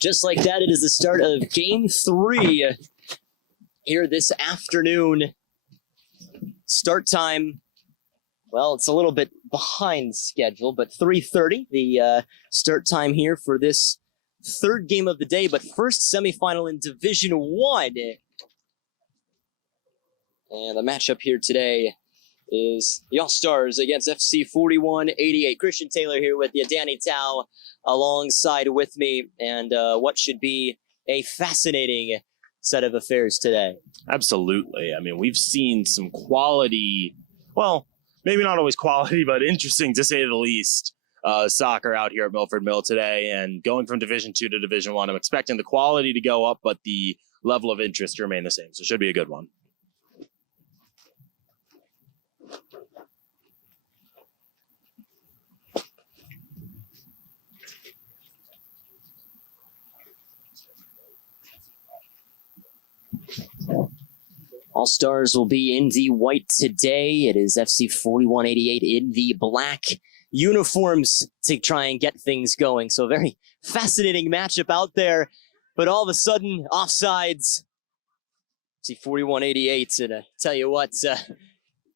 Just like that, it is the start of Game 3 here this afternoon. Start time, well, it's a little bit behind schedule, but 3:30, the start time here for this third game of the day, but first semifinal in Division 1. And the matchup here today is the AllStars against FC4188. Christian Taylor here with you, Danny Tao alongside with me, and what should be a fascinating set of affairs today. Absolutely. I mean, we've seen some quality, well, maybe not always quality, but interesting to say the least, soccer out here at Milford Mill today. And going from Division 2 to Division 1, I'm expecting the quality to go up, but the level of interest to remain the same. So it should be a good one. AllStars will be in the white today. It is FC4188 in the black uniforms to try and get things going. So a very fascinating matchup out there. But all of a sudden, offsides. FC4188, and I tell you what,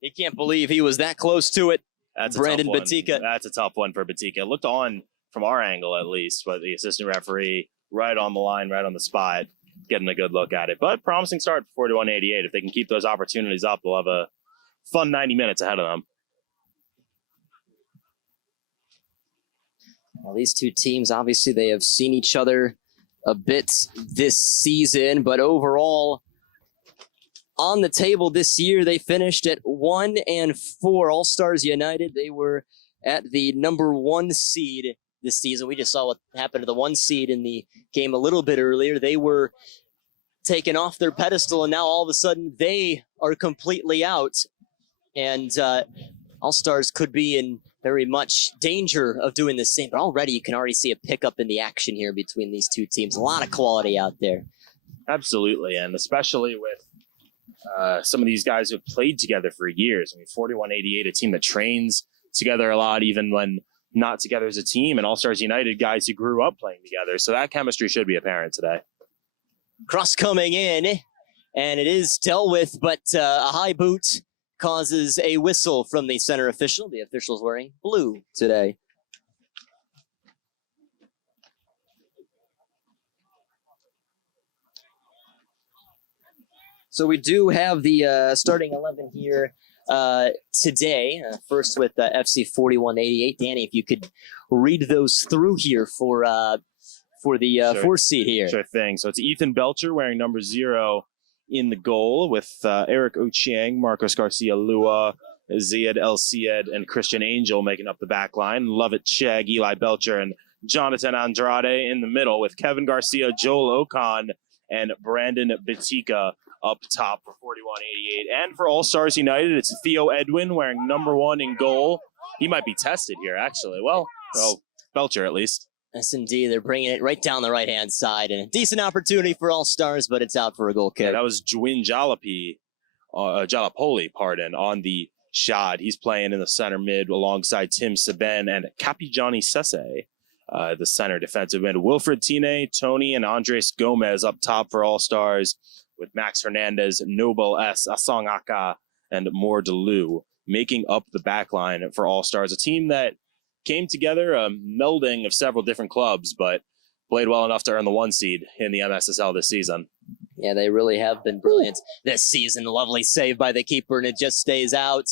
you can't believe he was that close to it. That's Brandon a tough one. Batika. That's a tough one for Batika. It looked on from our angle, at least, but the assistant referee right on the line, right on the spot, getting a good look at it. But promising start for 4188. If they can keep those opportunities up, they'll have a fun 90 minutes ahead of them. Well, these two teams, obviously, they have seen each other a bit this season, but overall, on the table this year, they finished at 1-4. AllStars United, they were at the number 1 seed this season. We just saw what happened to the 1 seed in the game a little bit earlier. They were taken off their pedestal, and now all of a sudden they are completely out. And AllStars could be in very much danger of doing the same. But already you can already see a pickup in the action here between these two teams. A lot of quality out there. Absolutely, and especially with some of these guys who have played together for years. I mean, 4188, a team that trains together a lot, even when not together as a team, and AllStars United, guys who grew up playing together. So that chemistry should be apparent today. Cross coming in, and it is dealt with, but a high boot causes a whistle from the center official. The official's wearing blue today. So we do have the starting 11 here today. First with FC4188. Danny, if you could read those through here for the Sure. 4th seed here. Sure thing. So it's Ethan Belcher wearing number 0 in the goal, with Eric Ochieng, Marcos Garcia Lua, Ziad El Sied, and Christian Angel making up the back line. Lovett Chegg, Eli Belcher, and Jonathan Andrade in the middle, with Kevin Garcia, Joel Ocon, and Brandon Batika up top for 4188. And for AllStars United, it's Theo Edwin wearing number 1 in goal. He might be tested here, actually. Well, Belcher at least. Yes, indeed. They're bringing it right down the right-hand side. And a decent opportunity for AllStars, but it's out for a goal kick. Yeah, that was Jwin Jalapoli, on the shot. He's playing in the center mid alongside Tim Saben and Capijani Sese, the center defensive mid. Wilfred Tine, Tony, and Andres Gomez up top for AllStars, with Max Hernandez, Noble S, Asong Aka, and Moore DeLu making up the back line for AllStars, a team that came together, a melding of several different clubs, but played well enough to earn the 1 seed in the MSSL this season. Yeah, they really have been brilliant this season. Lovely save by the keeper, and it just stays out.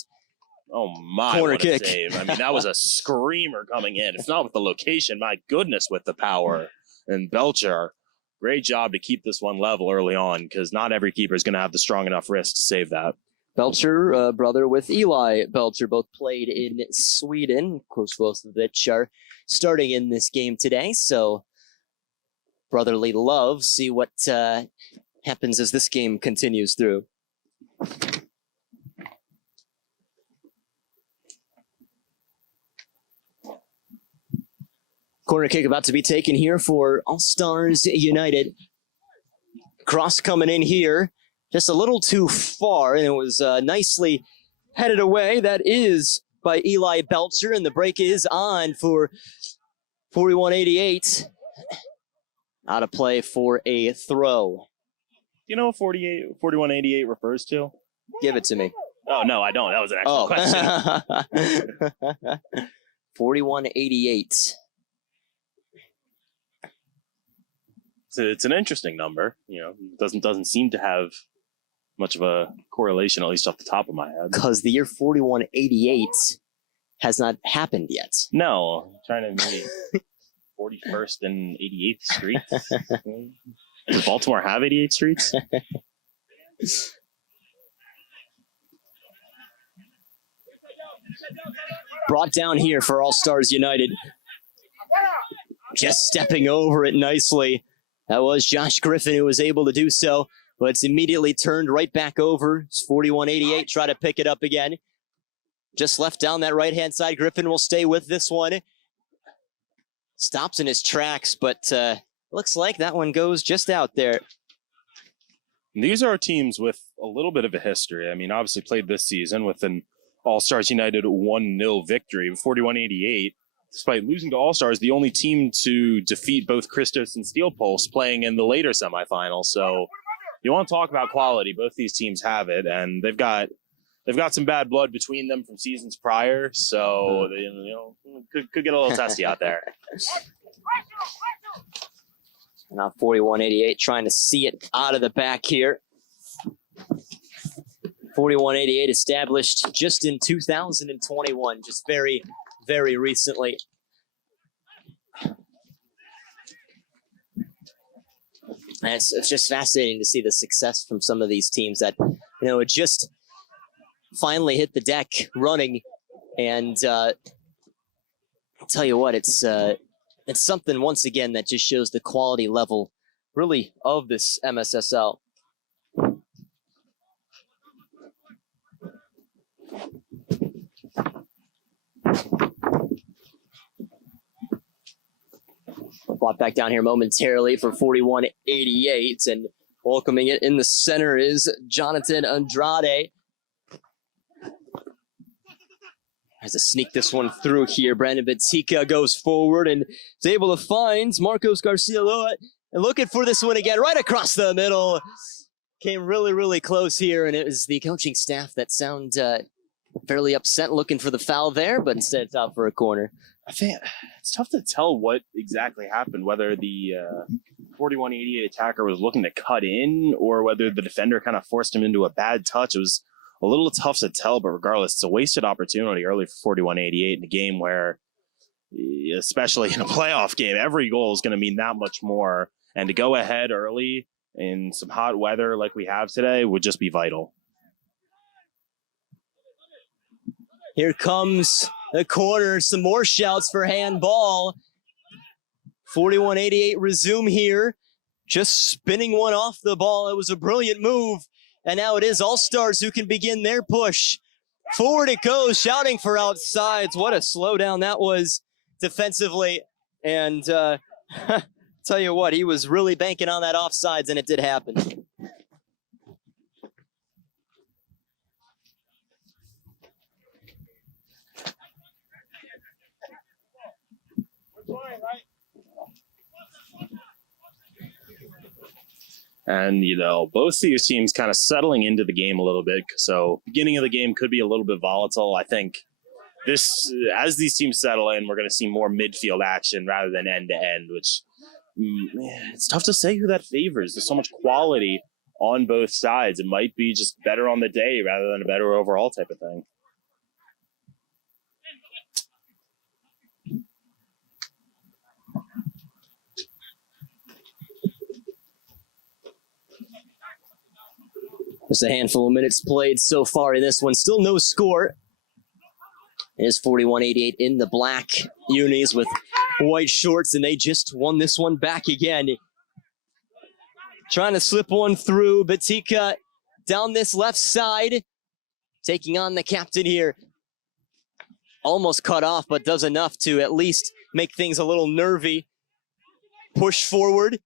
Oh my, Corner what kick. a save. I mean, that was a screamer coming in. If not with the location, my goodness, with the power. And Belcher, great job to keep this one level early on, because not every keeper is going to have the strong enough wrist to save that. Belcher, brother with Eli Belcher, both played in Sweden. Of course, both of which are starting in this game today. So, brotherly love. See what happens as this game continues through. Corner kick about to be taken here for AllStars United. Cross coming in here. Just a little too far, and it was nicely headed away. That is by Eli Belcher, and the break is on for 4188. Out of play for a throw. You know what 4188 refers to? Give it to me. Oh, no, I don't. That was an actual question. 4188. It's an interesting number. You know, doesn't seem to have much of a correlation, at least off the top of my head. Because the year 4188 has not happened yet. No, I'm trying to maybe 41st and 88th Streets. Does Baltimore have 88 streets? Brought down here for AllStars United. Just stepping over it nicely. That was Josh Griffin who was able to do so, but it's immediately turned right back over. It's 4188, try to pick it up again. Just left down that right-hand side. Griffin will stay with this one. Stops in his tracks, but looks like that one goes just out there. These are teams with a little bit of a history. I mean, obviously played this season with an AllStars United 1-0 victory, 4188. Despite losing to AllStars, the only team to defeat both Christos and Steel Pulse playing in the later semifinals. So you want to talk about quality. Both these teams have it, and they've got some bad blood between them from seasons prior. So they, could get a little testy out there. Now 4188 trying to see it out of the back here. 4188 established just in 2021, just very, very recently. And it's just fascinating to see the success from some of these teams that, it just finally hit the deck running. And I'll tell you what, it's something once again that just shows the quality level, really, of this MSSL. Brought back down here momentarily for 4188, and welcoming it in the center is Jonathan Andrade. Has to sneak this one through here. Brandon Batika goes forward and is able to find Marcos Garcia-Loa, and looking for this one again, right across the middle. Came really, really close here, and it was the coaching staff that sound fairly upset looking for the foul there, but instead it's out for a corner. I think it's tough to tell what exactly happened, whether the 4188 attacker was looking to cut in or whether the defender kind of forced him into a bad touch. It was a little tough to tell, but regardless, it's a wasted opportunity early for 4188 in a game where, especially in a playoff game, every goal is going to mean that much more. And to go ahead early in some hot weather like we have today would just be vital. Here comes the corner, some more shouts for handball. 4188 resume here, just spinning one off the ball. It was a brilliant move, and now it is AllStars who can begin their push. Forward it goes, shouting for outsides. What a slowdown that was defensively, and tell you what, he was really banking on that offsides, and it did happen. And, both these teams kind of settling into the game a little bit. So beginning of the game could be a little bit volatile. I think as these teams settle in, we're going to see more midfield action rather than end to end, which it's tough to say who that favors. There's so much quality on both sides. It might be just better on the day rather than a better overall type of thing. Just a handful of minutes played so far in this one. Still no score. It is 4188 in the black unis with white shorts, and they just won this one back again. Trying to slip one through. Batika down this left side, taking on the captain here. Almost cut off, but does enough to at least make things a little nervy. Push forward.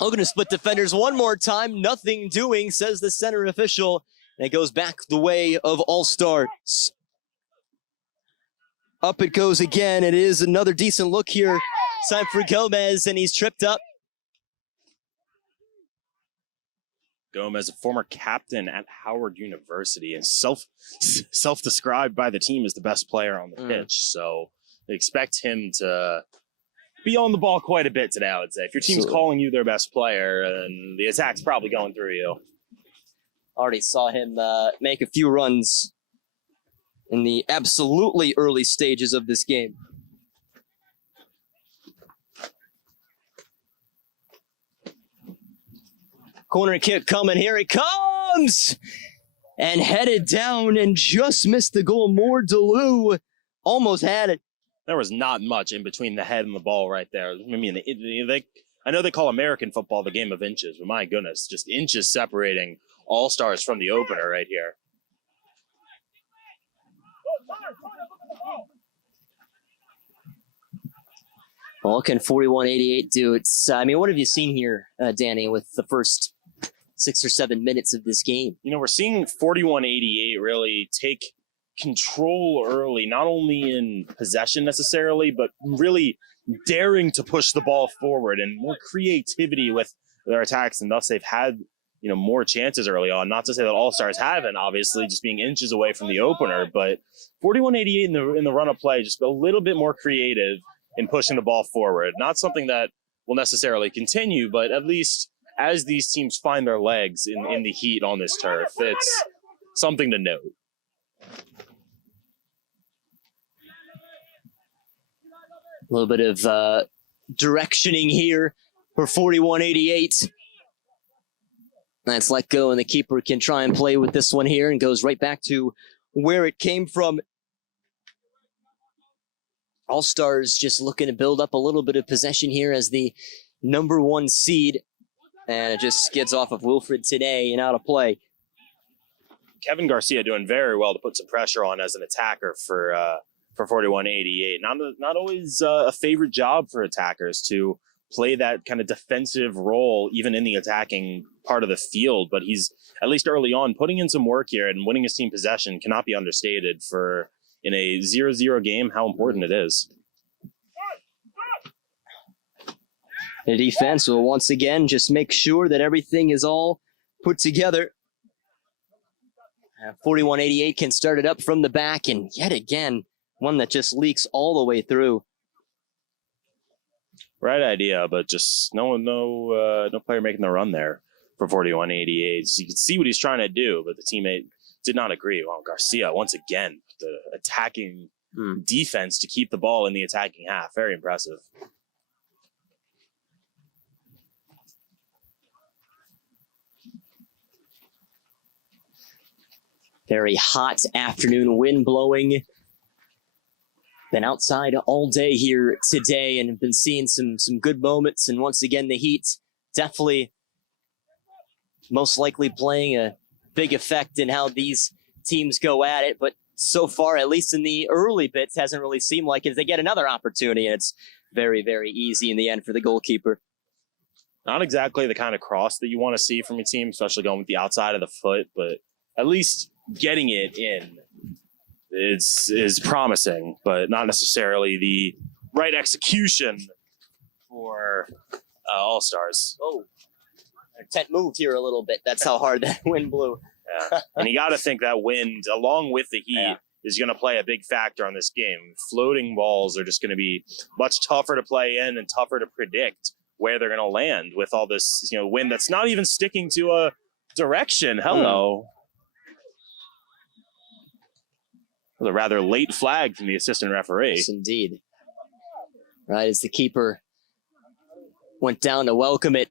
Looking to split defenders one more time. Nothing doing, says the center official. And it goes back the way of AllStars. Up it goes again. It is another decent look here. It's time for Gomez, and he's tripped up. Gomez, a former captain at Howard University, and self-described by the team as the best player on the pitch. So they expect him to be on the ball quite a bit today, I would say. If your team's calling you their best player, and the attack's probably going through you. Already saw him make a few runs in the absolutely early stages of this game. Corner kick coming, here it comes! And headed down and just missed the goal. More Deleu almost had it. There was not much in between the head and the ball right there. I mean, I know they call American football the game of inches, but my goodness, just inches separating AllStars from the opener right here. Well, can 4188 do it? I mean, what have you seen here, Danny, with the first 6 or 7 minutes of this game? You know, we're seeing 4188 really take control early, not only in possession necessarily, but really daring to push the ball forward and more creativity with their attacks, and thus they've had, you know, more chances early on. Not to say that AllStars haven't, obviously, just being inches away from the opener, but 4188 in the run of play, just a little bit more creative in pushing the ball forward. Not something that will necessarily continue, but at least as these teams find their legs in the heat on this turf, it's something to note. A little bit of directioning here for 4188. That's let go, and the keeper can try and play with this one here and goes right back to where it came from. AllStars just looking to build up a little bit of possession here as the #1 seed. And it just skids off of Wilfred today and out of play. Kevin Garcia doing very well to put some pressure on as an attacker for 4188. Not always a favorite job for attackers to play that kind of defensive role, even in the attacking part of the field. But he's, at least early on, putting in some work here, and winning his team possession cannot be understated for, in a 0-0 game, how important it is. The defense will once again just make sure that everything is all put together. 4188 can start it up from the back, and yet again, one that just leaks all the way through. Right idea, but just no player making the run there for 4188. So you can see what he's trying to do, but the teammate did not agree. Well, Garcia, once again, the attacking defense to keep the ball in the attacking half. Very impressive. Very hot afternoon, wind blowing. Been outside all day here today and have been seeing some good moments. And once again, the heat definitely most likely playing a big effect in how these teams go at it. But so far, at least in the early bits, hasn't really seemed like it. They get another opportunity, and it's very, very easy in the end for the goalkeeper. Not exactly the kind of cross that you want to see from your team, especially going with the outside of the foot, but at least getting it in is promising, but not necessarily the right execution for AllStars. Oh, our tent moved here a little bit. That's how hard that wind blew. Yeah. And you got to think that wind, along with the heat, is going to play a big factor on this game. Floating balls are just going to be much tougher to play in and tougher to predict where they're going to land with all this, wind that's not even sticking to a direction. Hello. It was a rather late flag from the assistant referee. Yes, indeed. Right as the keeper went down to welcome it.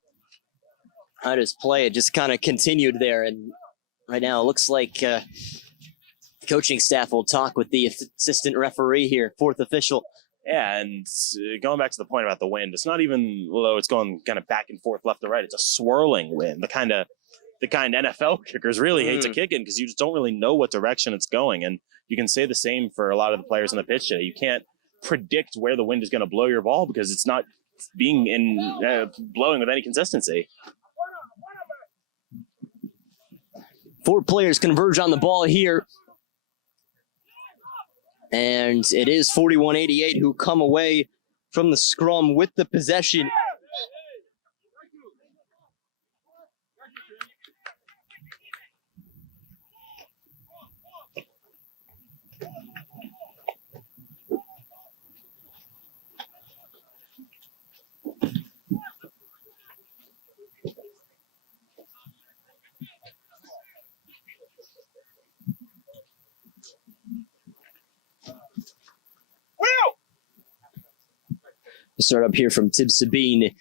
How does play? It just kind of continued there, and right now it looks like the coaching staff will talk with the assistant referee here, fourth official. Yeah, and going back to the point about the wind, it's not even, although it's going kind of back and forth left to right, it's a swirling wind, the kind NFL kickers really hate to kick in because you just don't really know what direction it's going. And you can say the same for a lot of the players on the pitch today. You can't predict where the wind is going to blow your ball because it's not being blowing with any consistency. 4 players converge on the ball here. And it is 4188 who come away from the scrum with the possession. Start up here from Tib Sabine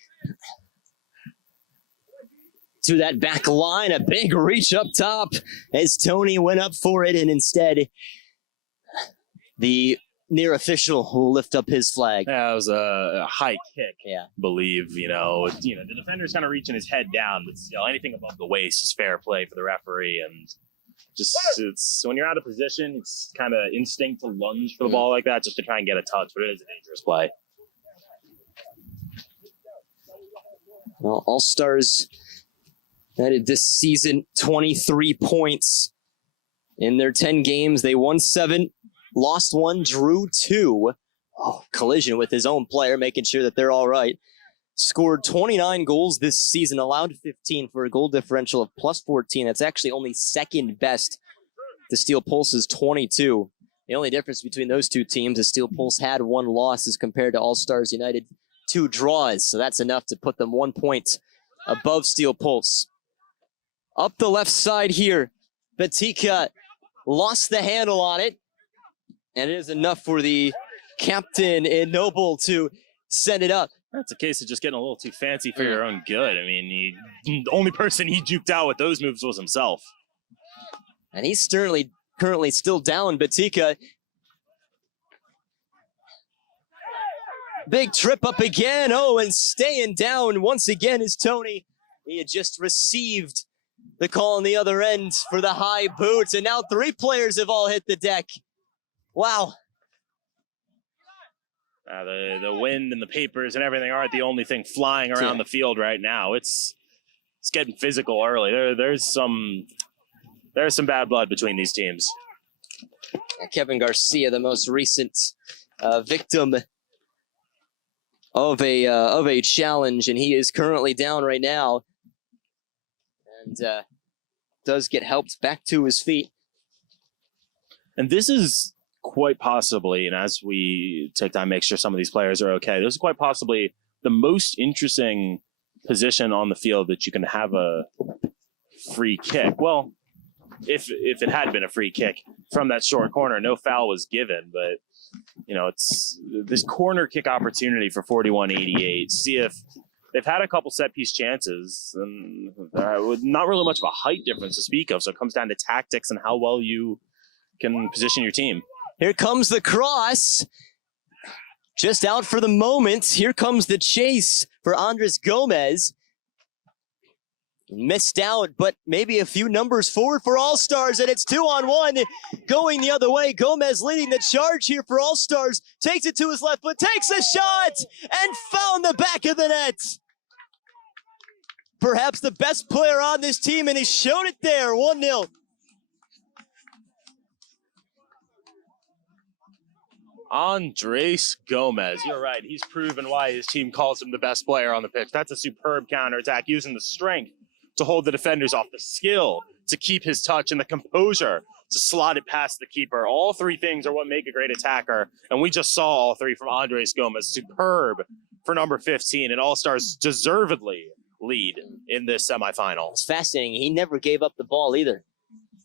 to that back line, a big reach up top as Tony went up for it, and instead the near official will lift up his flag. Yeah, it was a high kick. Yeah, believe the defender's kind of reaching his head down, but anything above the waist is fair play for the referee. And just it's when you're out of position, it's kind of instinct to lunge for the ball like that just to try and get a touch, but it is a dangerous play. Well, AllStars added this season 23 points in their 10 games. They won 7, lost 1, drew 2. Oh, collision with his own player, making sure that they're all right. Scored 29 goals this season, allowed 15 for a goal differential of plus 14. That's actually only second best to Steel Pulse's 22. The only difference between those two teams is Steel Pulse had 1 loss as compared to AllStars United 2 draws, so that's enough to put them 1 point above Steel Pulse. Up the left side here, Batika lost the handle on it, and it is enough for the captain in Noble to send it up. That's a case of just getting a little too fancy for your own good. I mean, the only person he juked out with those moves was himself. And he's currently still down, Batika. Big trip up again. Oh, and staying down once again is Tony. He had just received the call on the other end for the high boots, and now 3 players have all hit the deck. Wow. The wind and the papers and everything aren't the only thing flying around the field right now. It's getting physical early. There's some bad blood between these teams. Kevin Garcia, the most recent victim of a challenge, and he is currently down right now, and does get helped back to his feet. And this is quite possibly, and as we take time to make sure some of these players are okay, this is quite possibly the most interesting position on the field that you can have a free kick. Well, if it had been a free kick from that short corner, no foul was given, but it's this corner kick opportunity for 4188. See if they've had a couple set piece chances, and not really much of a height difference to speak of. So it comes down to tactics and how well you can position your team. Here comes the cross. Just out for the moment. Here comes the chase for Andres Gomez. Missed out, but maybe a few numbers forward for AllStars, and it's 2-on-1 going the other way. Gomez leading the charge here for AllStars. Takes it to his left foot, takes a shot, and found the back of the net. Perhaps the best player on this team, and he showed it there, 1-0. Andres Gomez, you're right. He's proven why his team calls him the best player on the pitch. That's a superb counterattack, using the strength to hold the defenders off, the skill to keep his touch, and the composure to slot it past the keeper. All 3 things are what make a great attacker, and we just saw all 3 from Andres Gomez. Superb for number 15, and AllStars deservedly lead in this semifinal. It's fascinating. He never gave up the ball either.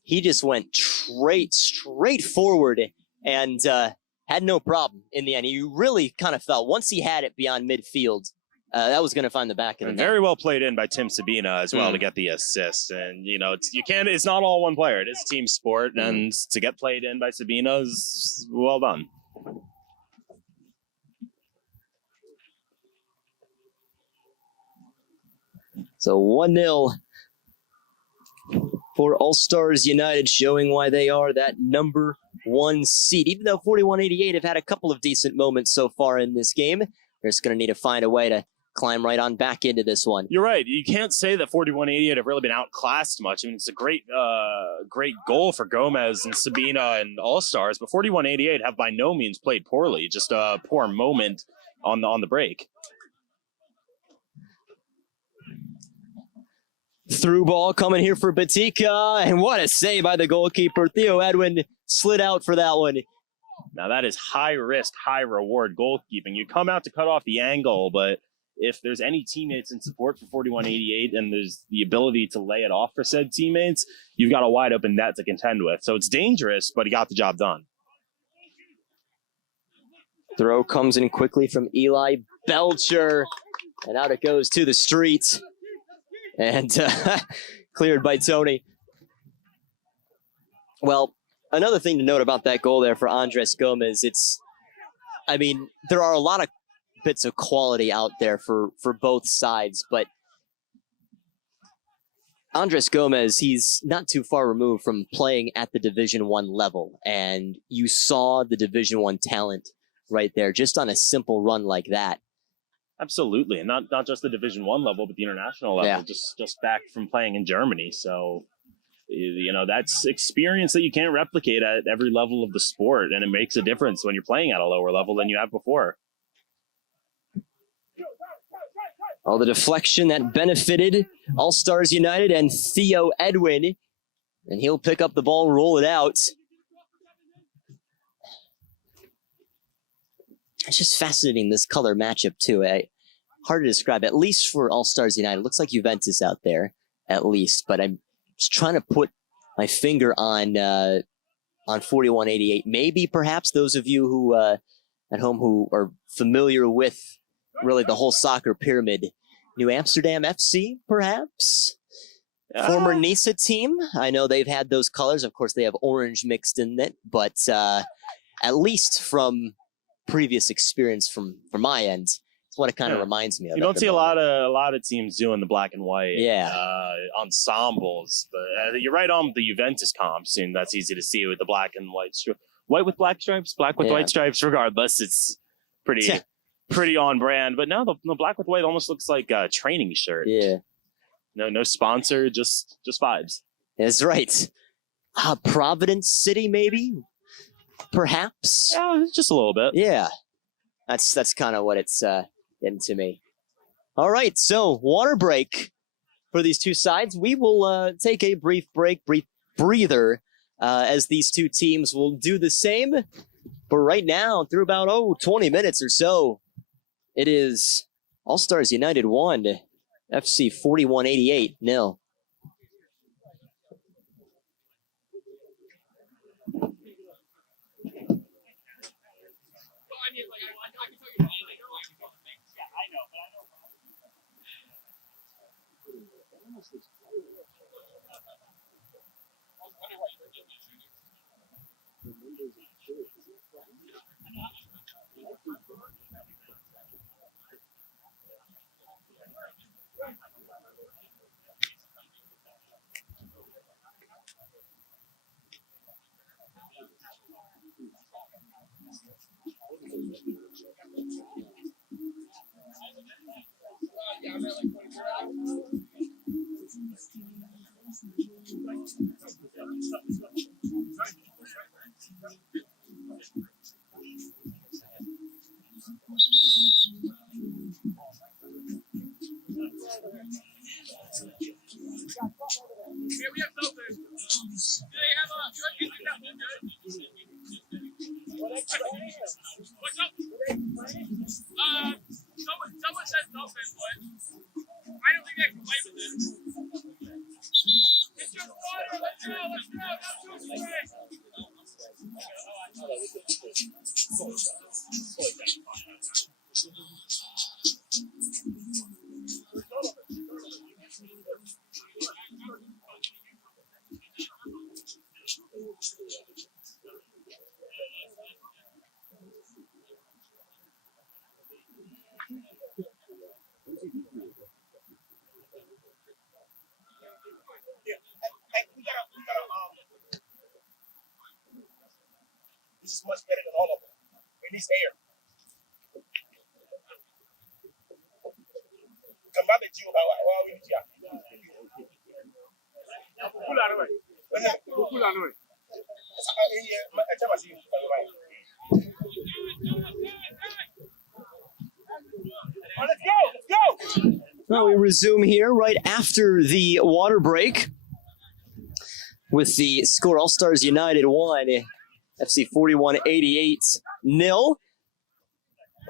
He just went straight forward and had no problem in the end. You really kind of felt once he had it beyond midfield, that was going to find the back of the net. Very well played in by Tim Sabina as well to get the assist. And it's not all one player. It is a team sport, and to get played in by Sabina is well done. So 1-0 for AllStars United, showing why they are that number 1 seed. Even though 4188 have had a couple of decent moments so far in this game, they're just going to need to find a way to climb right on back into this one. You're right. You can't say that 4188 have really been outclassed much. I mean, it's a great goal for Gomez and Sabina and AllStars, but 4188 have by no means played poorly. Just a poor moment on the break. Through ball coming here for Batika, and what a save by the goalkeeper. Theo Edwin slid out for that one. Now that is high risk, high reward goalkeeping. You come out to cut off the angle, but if there's any teammates in support for 4188 and there's the ability to lay it off for said teammates, you've got a wide open net to contend with. So it's dangerous, but he got the job done. Throw comes in quickly from Eli Belcher, and out it goes to the street. And cleared by Tony. Well, another thing to note about that goal there for Andres Gomez, there are a lot of bits of quality out there for both sides, but Andres Gomez, he's not too far removed from playing at the Division I level, and you saw the Division I talent right there, just on a simple run like that. Absolutely, and not just the Division I level, but the international level. Yeah. Just back from playing in Germany. So, that's experience that you can't replicate at every level of the sport, and it makes a difference when you're playing at a lower level than you have before. All the deflection that benefited AllStars United and Theo Edwin, and he'll pick up the ball, roll it out. It's just fascinating, this color matchup, too. Hard to describe, at least for AllStars United. It looks like Juventus out there, at least. But I'm just trying to put my finger on 4188. Maybe, perhaps, those of you who at home who are familiar with, really, the whole soccer pyramid. New Amsterdam FC, perhaps? Former Nisa team. I know they've had those colors. Of course, they have orange mixed in it. But at least from previous experience from my end, it's what it kind of reminds me of. You don't see a lot of teams doing the black and white ensembles, but you're right on the Juventus comps, and that's easy to see with the black and white white with black stripes, black with white stripes. Regardless, it's pretty on brand. But now the black with white almost looks like a training shirt. Yeah, no sponsor, just vibes. That's right. Providence City, maybe. Perhaps. Yeah, just a little bit. Yeah. That's kind of what it's getting to me. All right, so water break for these two sides. We will take a brief breather as these two teams will do the same. But right now, through about 20 minutes or so, it is AllStars United 1, FC4188 0. Someone said something, but I don't think I can play with this. It's just water. Let's go. Don't do it. This is much better than all of them. We need air. Well, we resume here right after the water break with the score AllStars United 1, FC4188 0.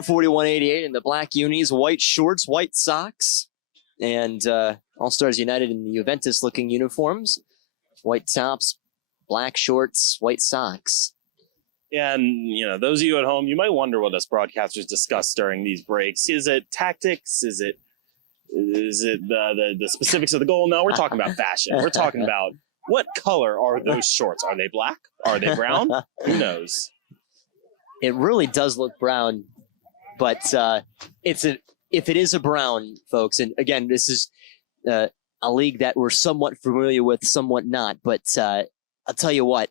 4188 in the black unis, white shorts, white socks, and AllStars United in the Juventus-looking uniforms, white tops, black shorts, white socks. And, you know, those of you at home, you might wonder what us broadcasters discuss during these breaks. Is it tactics? Is it the specifics of the goal? No, we're talking about fashion. We're talking about what color are those shorts? Are they black? Are they brown? Who knows? It really does look brown, but if it is a brown, folks, and again, this is a league that we're somewhat familiar with, somewhat not, but I'll tell you what,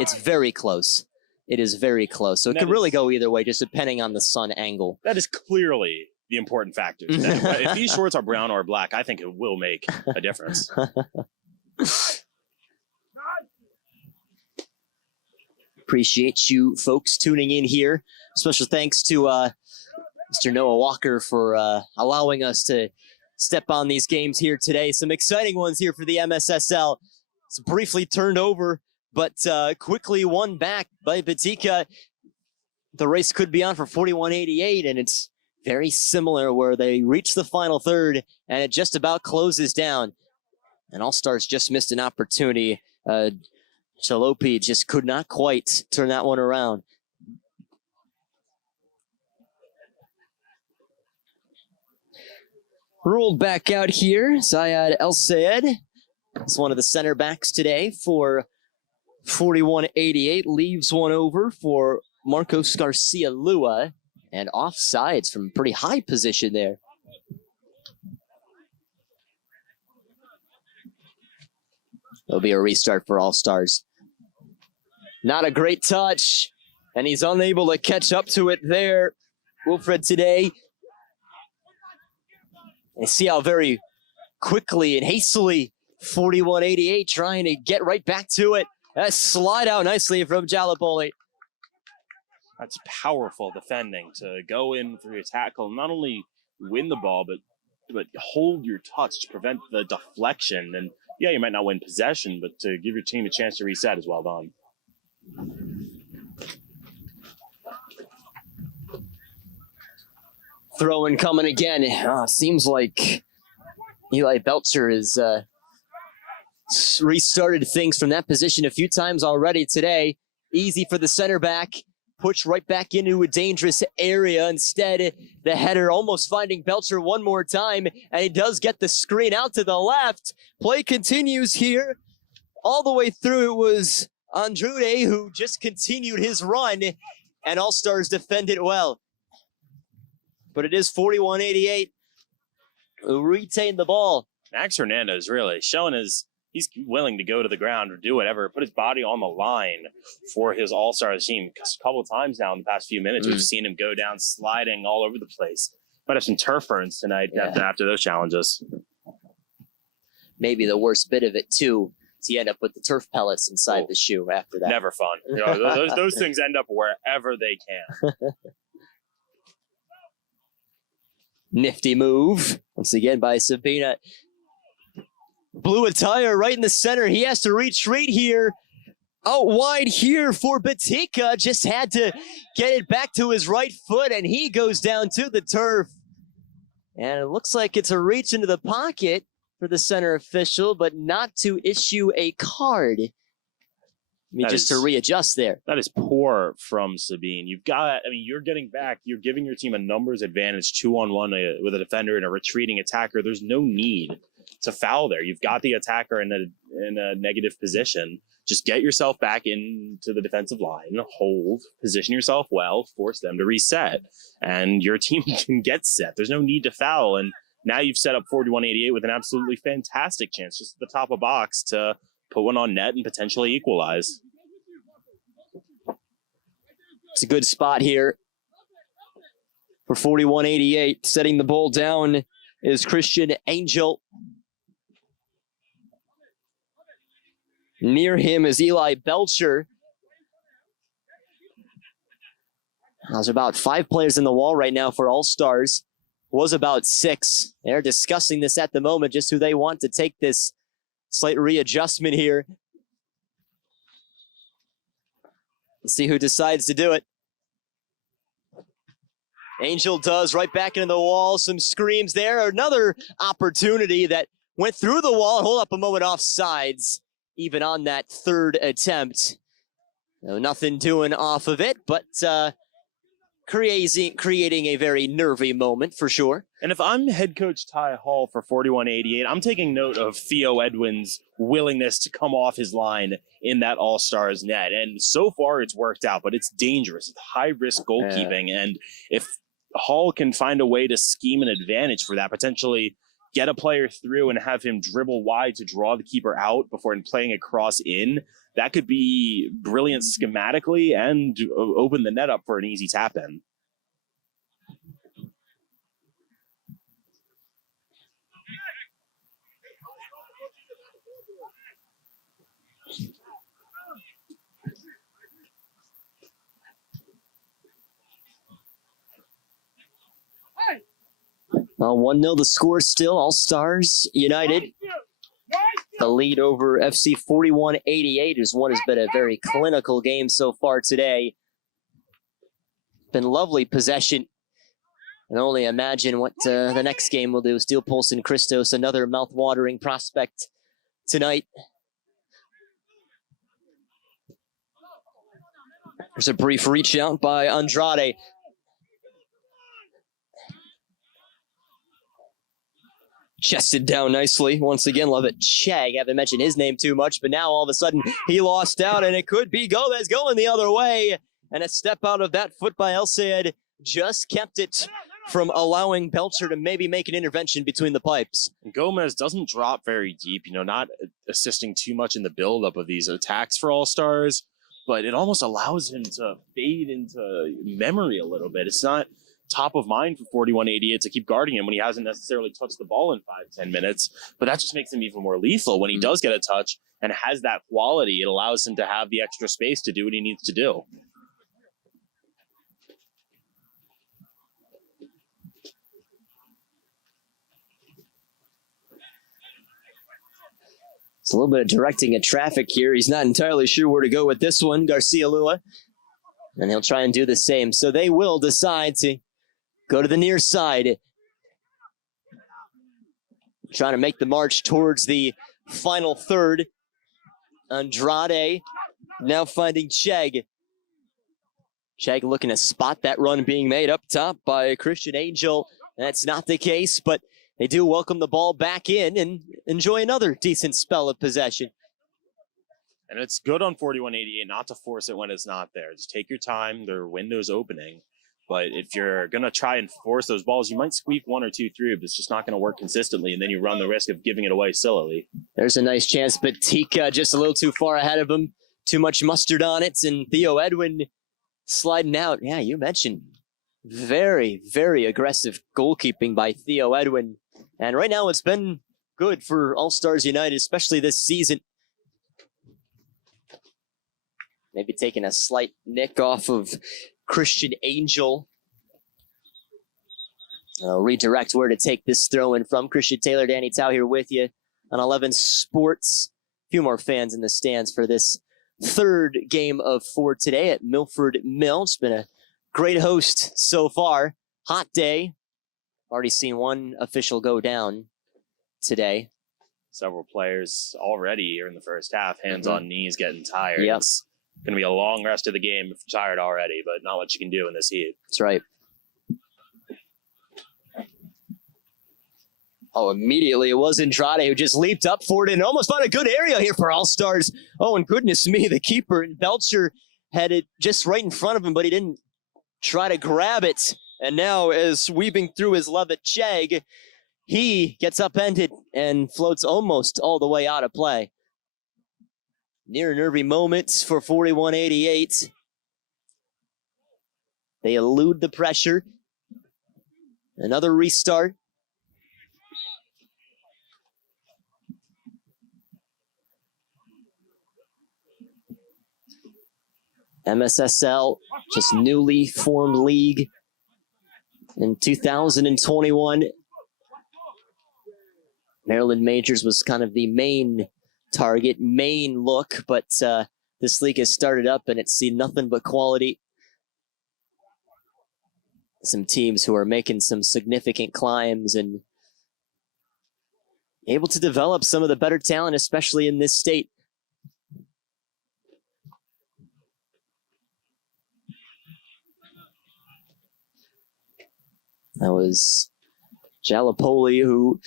it's very close. It is very close. So it could really go either way, just depending on the sun angle. That is clearly the important factor. If these shorts are brown or black, I think it will make a difference. Appreciate you folks tuning in here. Special thanks to Mr. Noah Walker for allowing us to step on these games here today. Some exciting ones here for the MSSL. It's briefly turned over, but quickly won back by Batika. The race could be on for 4188, and it's very similar where they reach the final third, and it just about closes down. And AllStars just missed an opportunity. Chalopi just could not quite turn that one around. Rolled back out here, Zayed El Sayed is one of the center backs today for 4188. Leaves one over for Marcos Garcia Lua, and offsides from pretty high position there. There'll be a restart for AllStars. Not a great touch, and he's unable to catch up to it there. Wilfred today. And see how very quickly and hastily 4188 trying to get right back to it. That slide out nicely from Jalapoli. That's powerful defending to go in for your tackle, not only win the ball, but hold your touch to prevent the deflection. And yeah, you might not win possession, but to give your team a chance to reset is well done. Throw-in coming again. Seems like Eli Belcher has restarted things from that position a few times already today. Easy for the center back. Pushed right back into a dangerous area. Instead, the header almost finding Belcher one more time, and he does get the screen out to the left. Play continues here. All the way through, it was Andrude who just continued his run, and AllStars defend it well. But it is 4188 who retained the ball. Max Hernandez really showing he's willing to go to the ground or do whatever, put his body on the line for his AllStars team. A couple of times now in the past few minutes, we've seen him go down sliding all over the place. Might have some turf burns tonight after those challenges. Maybe the worst bit of it, too, is he end up with the turf pellets inside the shoe after that. Never fun. You know, those things end up wherever they can. Nifty move, once again by Sabina. Blew a tire right in the center. He has to retreat here. Out wide here for Batika. Just had to get it back to his right foot, and he goes down to the turf. And it looks like it's a reach into the pocket for the center official, but not to issue a card. Just to readjust there. That is poor from Sabine. You're getting back. You're giving your team a numbers advantage 2-on-1 with a defender and a retreating attacker. There's no need to foul there. You've got the attacker in a negative position. Just get yourself back into the defensive line, hold, position yourself well, force them to reset, and your team can get set. There's no need to foul, and now you've set up 4188 with an absolutely fantastic chance just at the top of box to put one on net and potentially equalize. It's a good spot here for 4188, setting the ball down is Christian Angel. Near him is Eli Belcher. There's about 5 players in the wall right now for AllStars. Was about 6. They're discussing this at the moment, just who they want to take this slight readjustment here. Let's see who decides to do it. Angel does, right back into the wall. Some screams there. Another opportunity that went through the wall. Hold up a moment, offsides, even on that 3rd attempt. No, nothing doing off of it, but creating a very nervy moment for sure. And if I'm head coach Ty Hall for 4188, I'm taking note of Theo Edwin's willingness to come off his line in that AllStars net. And so far it's worked out, but it's dangerous. It's high-risk goalkeeping. Yeah. And if Hall can find a way to scheme an advantage for that, potentially get a player through and have him dribble wide to draw the keeper out before playing a cross in, that could be brilliant schematically and open the net up for an easy tap-in. Well, 1-0 the score still. AllStars United. The lead over FC4188 is one has been a very clinical game so far today. Been lovely possession. And only imagine what the next game will do. Steel Polson Christos, another mouth-watering prospect tonight. There's a brief reach out by Andrade. Chested down nicely. Once again, love it. Chag, haven't mentioned his name too much, but now all of a sudden he lost out, and it could be Gomez going the other way. And a step out of that foot by El-Sayed just kept it from allowing Belcher to maybe make an intervention between the pipes. Gomez doesn't drop very deep, not assisting too much in the buildup of these attacks for AllStars, but it almost allows him to fade into memory a little bit. It's not top of mind for 4188 to keep guarding him when he hasn't necessarily touched the ball in 5-10 minutes, but that just makes him even more lethal. When he does get a touch and has that quality, it allows him to have the extra space to do what he needs to do. It's a little bit of directing of traffic here. He's not entirely sure where to go with this one, Garcia Lua, and he'll try and do the same. So they will decide to go to the near side. Trying to make the march towards the final third. Andrade now finding Chegg. Chegg looking to spot that run being made up top by Christian Angel. That's not the case, but they do welcome the ball back in and enjoy another decent spell of possession. And it's good on 4188 not to force it when it's not there. Just take your time. There are windows opening. But if you're going to try and force those balls, you might squeak 1 or 2 through, but it's just not going to work consistently, and then you run the risk of giving it away sillily. There's a nice chance, but Tika just a little too far ahead of him. Too much mustard on it, and Theo Edwin sliding out. Yeah, you mentioned very, very aggressive goalkeeping by Theo Edwin. And right now it's been good for AllStars United, especially this season. Maybe taking a slight nick off of Christian Angel. I'll redirect where to take this throw in from. Christian Taylor, Danny Tao here with you on 11 Sports. A few more fans in the stands for this third game of 4 today at Milford Mill. It's been a great host so far. Hot day. Already seen one official go down today. Several players already here in the first half, hands on knees, getting tired. Yep. It's going to be a long rest of the game if you're tired already, but not what you can do in this heat. That's right. Oh, immediately it was Andrade who just leaped up for it and almost found a good area here for AllStars. Oh, and goodness me, the keeper, Belcher, had it just right in front of him, but he didn't try to grab it. And now, as weaving through his Levitt Chegg, he gets upended and floats almost all the way out of play. Near nervy moments for 4188. They elude the pressure. Another restart. MSSL, just newly formed league in 2021. Maryland Majors was kind of the main target, main look, but this league has started up and it's seen nothing but quality. Some teams who are making some significant climbs and able to develop some of the better talent, especially in this state. That was Jalopoli who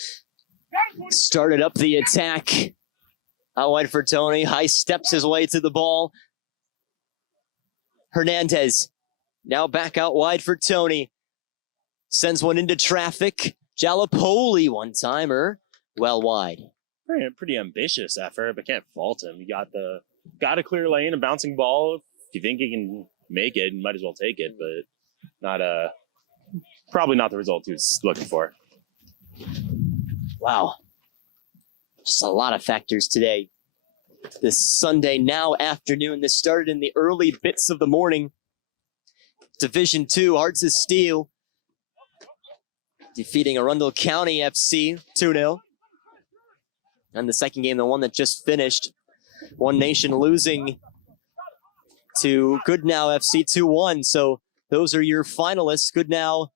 started up the attack. Out wide for Tony. High steps his way to the ball. Hernandez now back out wide for Tony. Sends one into traffic. Jalopoli one-timer. Well wide. Pretty ambitious effort, but can't fault him. You got a clear lane, a bouncing ball. If you think he can make it, you might as well take it, but probably not the result he was looking for. Wow. Just a lot of factors today. This Sunday now afternoon. This started in the early bits of the morning. Division II, Hearts of Steel defeating Arundel County FC 2-0. And the second game, the one that just finished, One Nation losing to Goodnow FC 2-1. So those are your finalists, Goodnow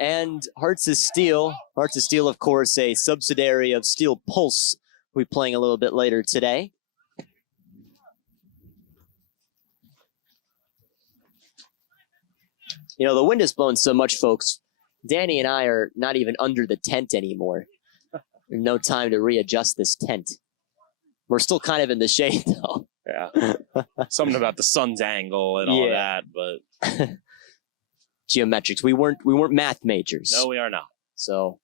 and Hearts of Steel. Hearts of Steel, of course, a subsidiary of Steel Pulse. We'll be playing a little bit later today. You know, the wind has blown so much, folks. Danny and I are not even under the tent anymore. There's no time to readjust this tent. We're still kind of in the shade, though. Yeah. Something about the sun's angle and all that, but geometrics. We weren't math majors. No, we are not. So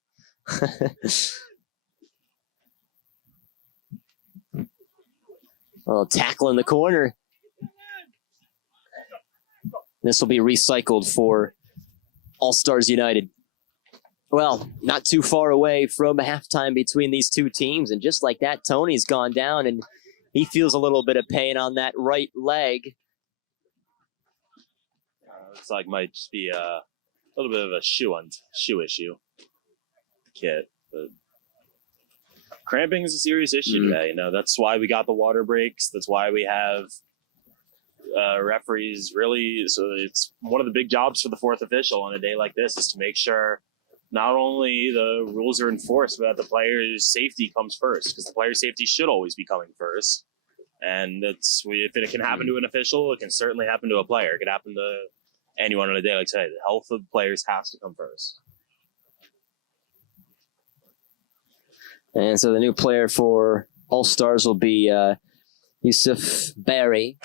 well, tackle in the corner. This will be recycled for AllStars United. Well, not too far away from halftime between these two teams. And just like that, Tony's gone down and he feels a little bit of pain on that right leg. Looks like might just be a little bit of a shoe issue. Kit, but cramping is a serious issue today. You know, that's why we got the water breaks. That's why we have referees. Really, so it's one of the big jobs for the fourth official on a day like this is to make sure not only the rules are enforced, but that the player's safety comes first, because the player's safety should always be coming first. And if it can happen to an official, it can certainly happen to a player. It could happen to anyone on a day like today. The health of players has to come first. And so the new player for AllStars will be Yusuf Barry.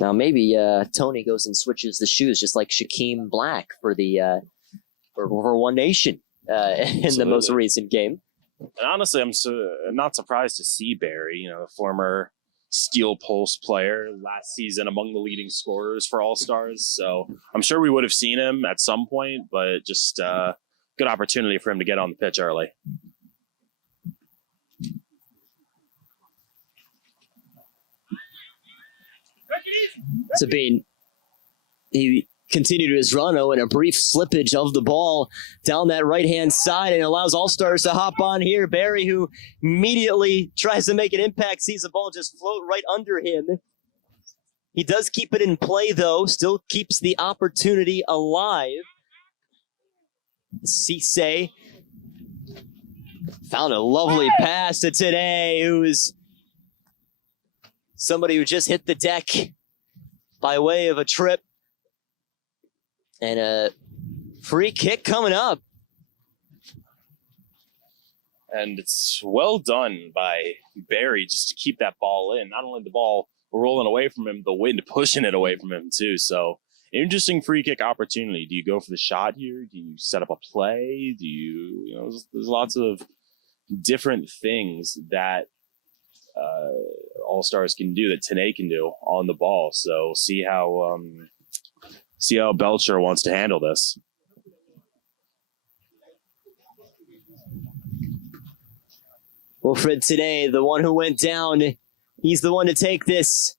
Now maybe Tony goes and switches the shoes, just like Shaquem Black for the for One Nation in the most recent game. And honestly, I'm not surprised to see Barry, you know, a former Steel Pulse player, last season among the leading scorers for AllStars. So I'm sure we would have seen him at some point, but just good opportunity for him to get on the pitch early. Sabine, he continued his run, and a brief slippage of the ball down that right-hand side and allows AllStars to hop on here. Barry, who immediately tries to make an impact, sees the ball just float right under him. He does keep it in play, though, still keeps the opportunity alive. Cisse found a lovely pass to Today, who is somebody who just hit the deck by way of a trip. And a free kick coming up. And it's well done by Barry just to keep that ball in. Not only the ball rolling away from him, the wind pushing it away from him too. So interesting free kick opportunity. Do you go for the shot here? Do you set up a play? Do you know, there's lots of different things that AllStars can do, that Tanae can do on the ball. So see how Belcher wants to handle this. Wilfred Today, the one who went down, he's the one to take this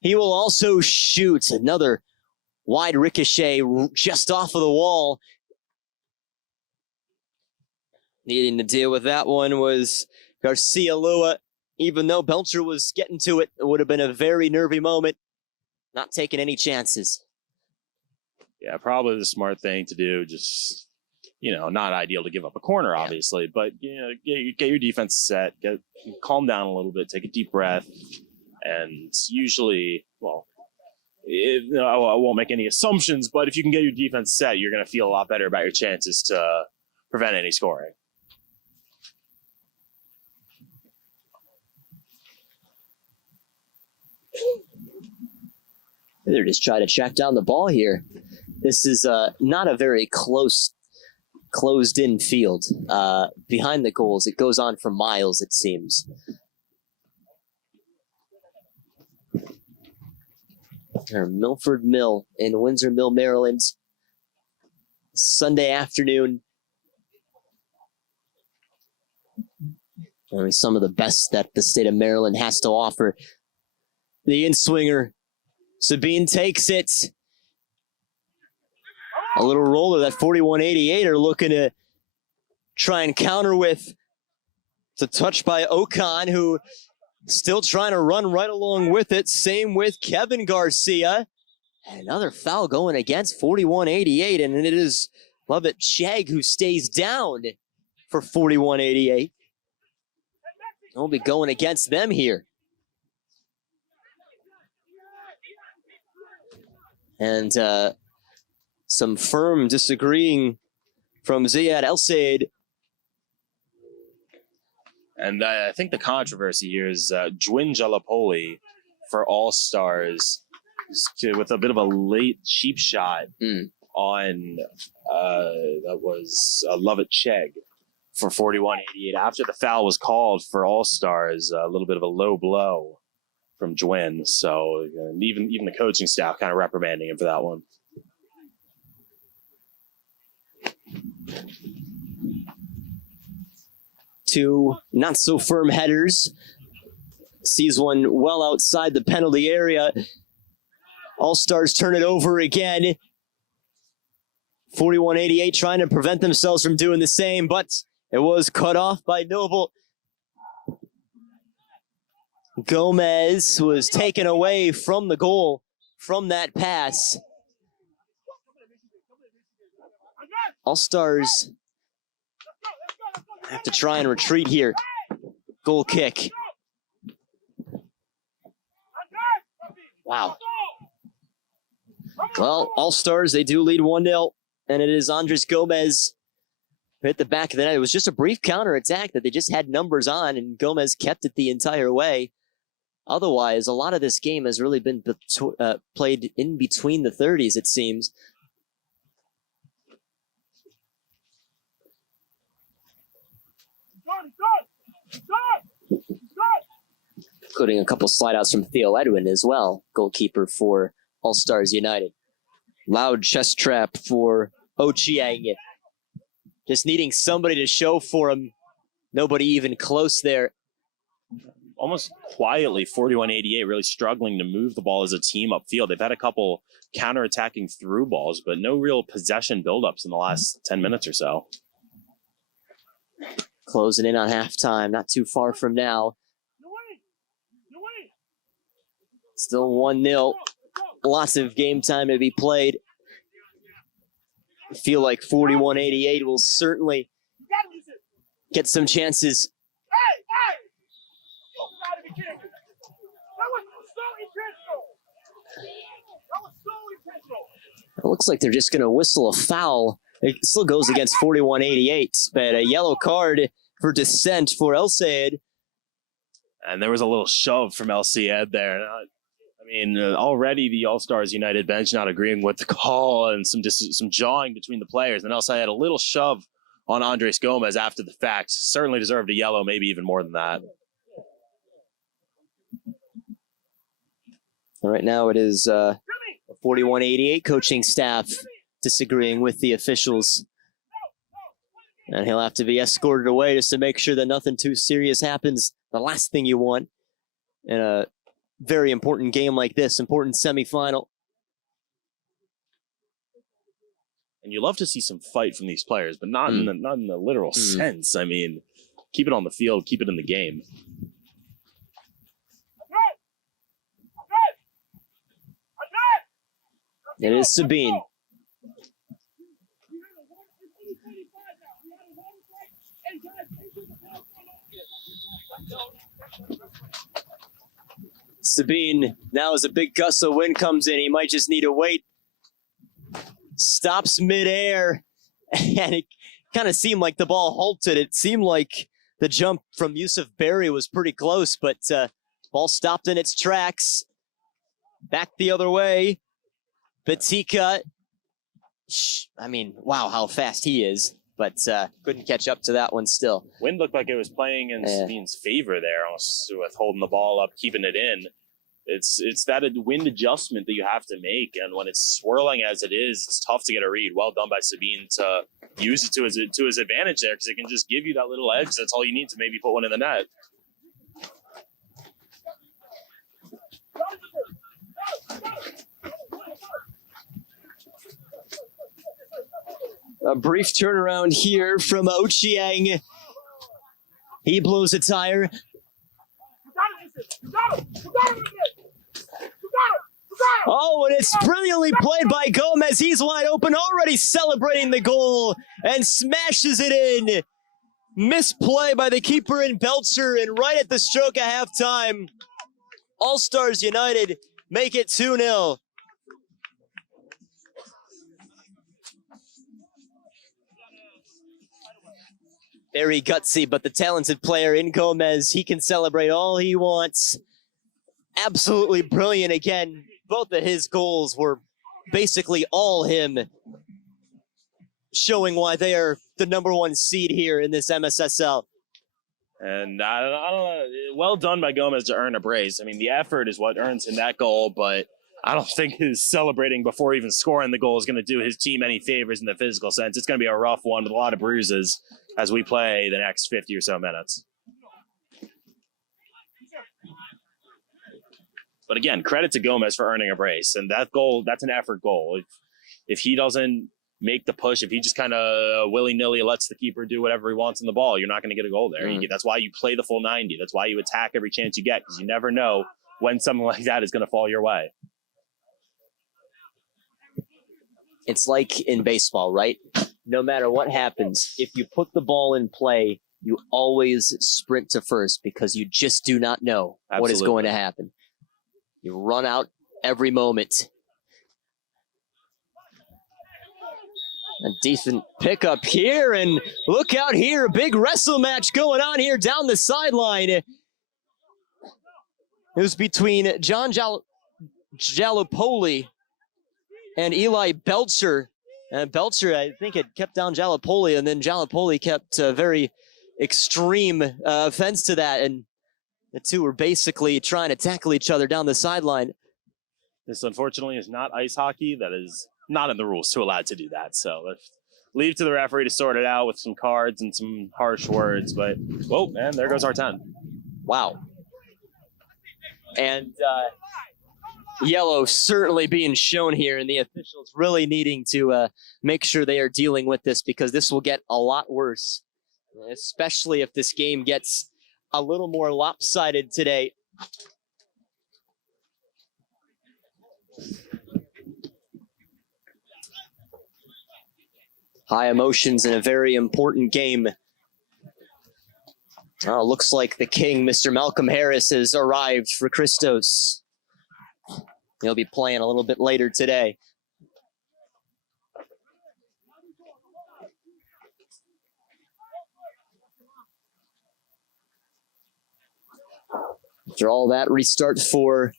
He will also shoot another wide ricochet just off of the wall. Needing to deal with that one was Garcia Lua. Even though Belcher was getting to it, it would have been a very nervy moment. Not taking any chances. Yeah, probably the smart thing to do. Just, not ideal to give up a corner, obviously, but get your defense set, calm down a little bit, take a deep breath, and usually, I won't make any assumptions, but if you can get your defense set, you're going to feel a lot better about your chances to prevent any scoring. They're just trying to track down the ball here. This is not a very closed-in field. Behind the goals, it goes on for miles, it seems. Milford Mill in Windsor Mill, Maryland. Sunday afternoon. Only some of the best that the state of Maryland has to offer. The in-swinger, Sabine takes it. A little roller that 4188 are looking to try and counter with. It's a touch by Ocon, who still trying to run right along with it. Same with Kevin Garcia. Another foul going against 4188, and it is Lovett Chegg who stays down for 4188. He'll be going against them here. And some firm disagreeing from Ziad El-Sayed. And I think the controversy here is Dwin Jalapoli for AllStars with a bit of a late cheap shot on that was Lovett Chegg for 4188. After the foul was called for AllStars, a little bit of a low blow from Dwin. So even the coaching staff kind of reprimanding him for that one. Two not so firm headers. Sees one well outside the penalty area. AllStars turn it over again. 4188 trying to prevent themselves from doing the same, but it was cut off by Noble. Gomez was taken away from the goal from that pass. AllStars have to try and retreat here. Goal kick. Wow. Well, AllStars, they do lead 1-0, and it is Andres Gomez who hit the back of the net. It was just a brief counterattack that they just had numbers on, and Gomez kept it the entire way. Otherwise, a lot of this game has really been played in between the 30s, it seems. Including a couple slide outs from Theo Edwin as well, goalkeeper for AllStars United. Loud chest trap for Ochieng. Just needing somebody to show for him. Nobody even close there. Almost quietly, 4188 really struggling to move the ball as a team upfield. They've had a couple counter-attacking through balls, but no real possession buildups in the last 10 minutes or so. Closing in on halftime, not too far from now. Still 1-0. Lots of game time to be played. I feel like 4188 will certainly get some chances. It looks like they're just going to whistle a foul. It still goes against 4188, but a yellow card for dissent for El-Sayed. And there was a little shove from El-Sayed there. Already the AllStars United bench not agreeing with the call and some jawing between the players. And El-Sayed had a little shove on Andres Gomez after the fact. Certainly deserved a yellow, maybe even more than that. Right now it is 4188 coaching staff disagreeing with the officials. And he'll have to be escorted away just to make sure that nothing too serious happens. The last thing you want in a very important game like this, important semifinal. And you love to see some fight from these players, but not in the literal sense. I mean, keep it on the field, keep it in the game. It is Sabine. Sabine, now as a big gust of wind comes in, he might just need to wait. Stops midair, and it kind of seemed like the ball halted. It seemed like the jump from Yusuf Berry was pretty close, but ball stopped in its tracks. Back the other way. Batika, I mean, wow, how fast he is, but couldn't catch up to that one still. Wind looked like it was playing in Sabine's favor there, almost with holding the ball up, keeping it in. It's that wind adjustment that you have to make, and when it's swirling as it is, it's tough to get a read. Well done by Sabine to use it to his advantage there, because it can just give you that little edge. That's all you need to maybe put one in the net. A brief turnaround here from Ochieng. He blows a tire. Oh, and it's brilliantly played by Gomez. He's wide open, already celebrating the goal, and smashes it in. Misplay by the keeper in Belcher, and right at the stroke of halftime, AllStars United make it 2-0. Very gutsy, but the talented player in Gomez, he can celebrate all he wants. Absolutely brilliant again. Both of his goals were basically all him, showing why they are the #1 seed here in this MSSL. And I don't know, well done by Gomez to earn a brace. I mean, the effort is what earns him that goal, but I don't think his celebrating before even scoring the goal is going to do his team any favors in the physical sense. It's going to be a rough one with a lot of bruises as we play the next 50 or so minutes. But again, credit to Gomez for earning a brace. And that goal, that's an effort goal. If he doesn't make the push, if he just kind of willy-nilly lets the keeper do whatever he wants in the ball, you're not going to get a goal there. That's why you play the full 90. That's why you attack every chance you get, because you never know when something like that is going to fall your way. It's like in baseball, right? No matter what happens, if you put the ball in play, you always sprint to first, because you just do not know what is going to happen. You run out every moment. A decent pickup here, and look out here, a big wrestle match going on here down the sideline. It was between John Jalopoli and Eli Belcher. And Belcher, I think, had kept down Jalopoli, and then Jalopoli kept a very extreme offense to that, and the two were basically trying to tackle each other down the sideline. This, unfortunately, is not ice hockey. That is not in the rules to allow to do that. So let's leave to the referee to sort it out with some cards and some harsh words. But, whoa, man, there goes our 10. Wow. And yellow certainly being shown here, and the officials really needing to make sure they are dealing with this, because this will get a lot worse, especially if this game gets a little more lopsided today. High emotions in a very important game. Looks like the king, Mr. Malcolm Harris, has arrived for Christos. He'll be playing a little bit later today. After all that, restart for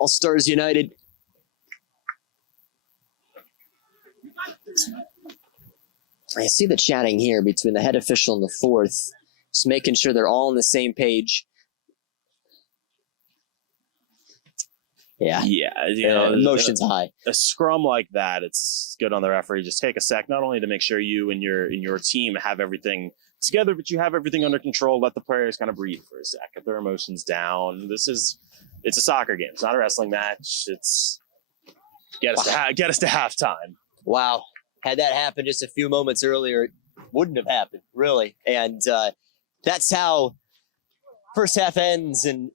AllStars United. I see the chatting here between the head official and the fourth, just making sure they're all on the same page. Yeah, you know, emotions high. A scrum like that, it's good on the referee. Just take a sec, not only to make sure you and your team have everything together, but you have everything under control. Let the players kind of breathe for a sec, get their emotions down. This is it's a soccer game. It's not a wrestling match. It's get us to halftime. Wow. Had that happened just a few moments earlier, it wouldn't have happened, really. And that's how first half ends, and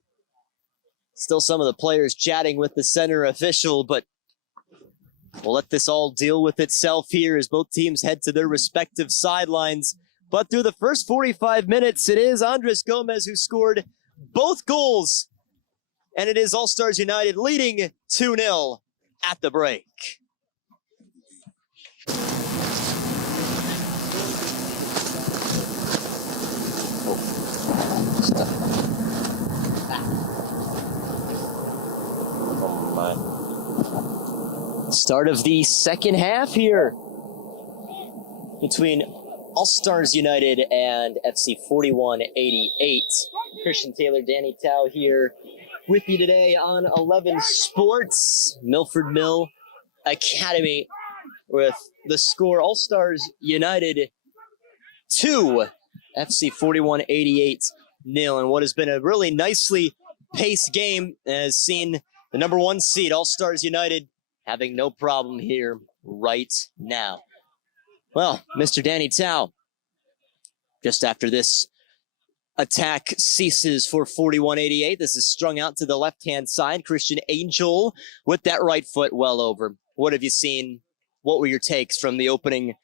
still some of the players chatting with the center official, but we'll let this all deal with itself here as both teams head to their respective sidelines. But through the first 45 minutes, it is Andres Gomez who scored both goals, and it is AllStars United leading 2-0 at the break. Oh my. Start of the second half here between AllStars United and FC4188. Christian Taylor, Danny Tao here with you today on 11 Sports. Milford Mill Academy with the score AllStars United 2, FC4188 0. And what has been a really nicely paced game has seen the number 1 seed, AllStars United, having no problem here right now. Well, Mr. Danny Tao, just after this attack ceases for 4188, this is strung out to the left-hand side. Christian Angel with that right foot well over. What have you seen? What were your takes from the opening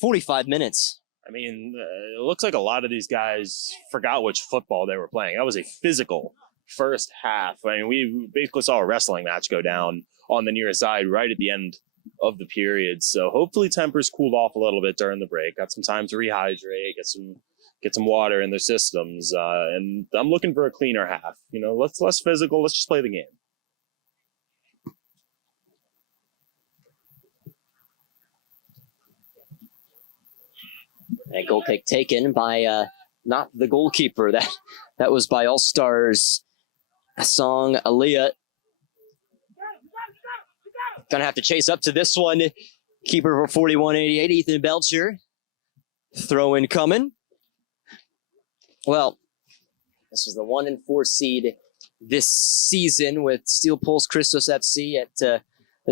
45 minutes? I mean, it looks like a lot of these guys forgot which football they were playing. That was a physical first half. I mean, we basically saw a wrestling match go down on the near side right at the end of the period. So hopefully tempers cooled off a little bit during the break. Got some time to rehydrate, get some water in their systems. And I'm looking for a cleaner half. You know, let's less physical. Let's just play the game. And goal kick taken by not the goalkeeper. That was by AllStars Song Aliyah. Gonna have to chase up to this one. Keeper for 4188, Ethan Belcher. Throw in coming. Well, this was the 1 and 4 seed this season with Steel Pulse Christos FC at the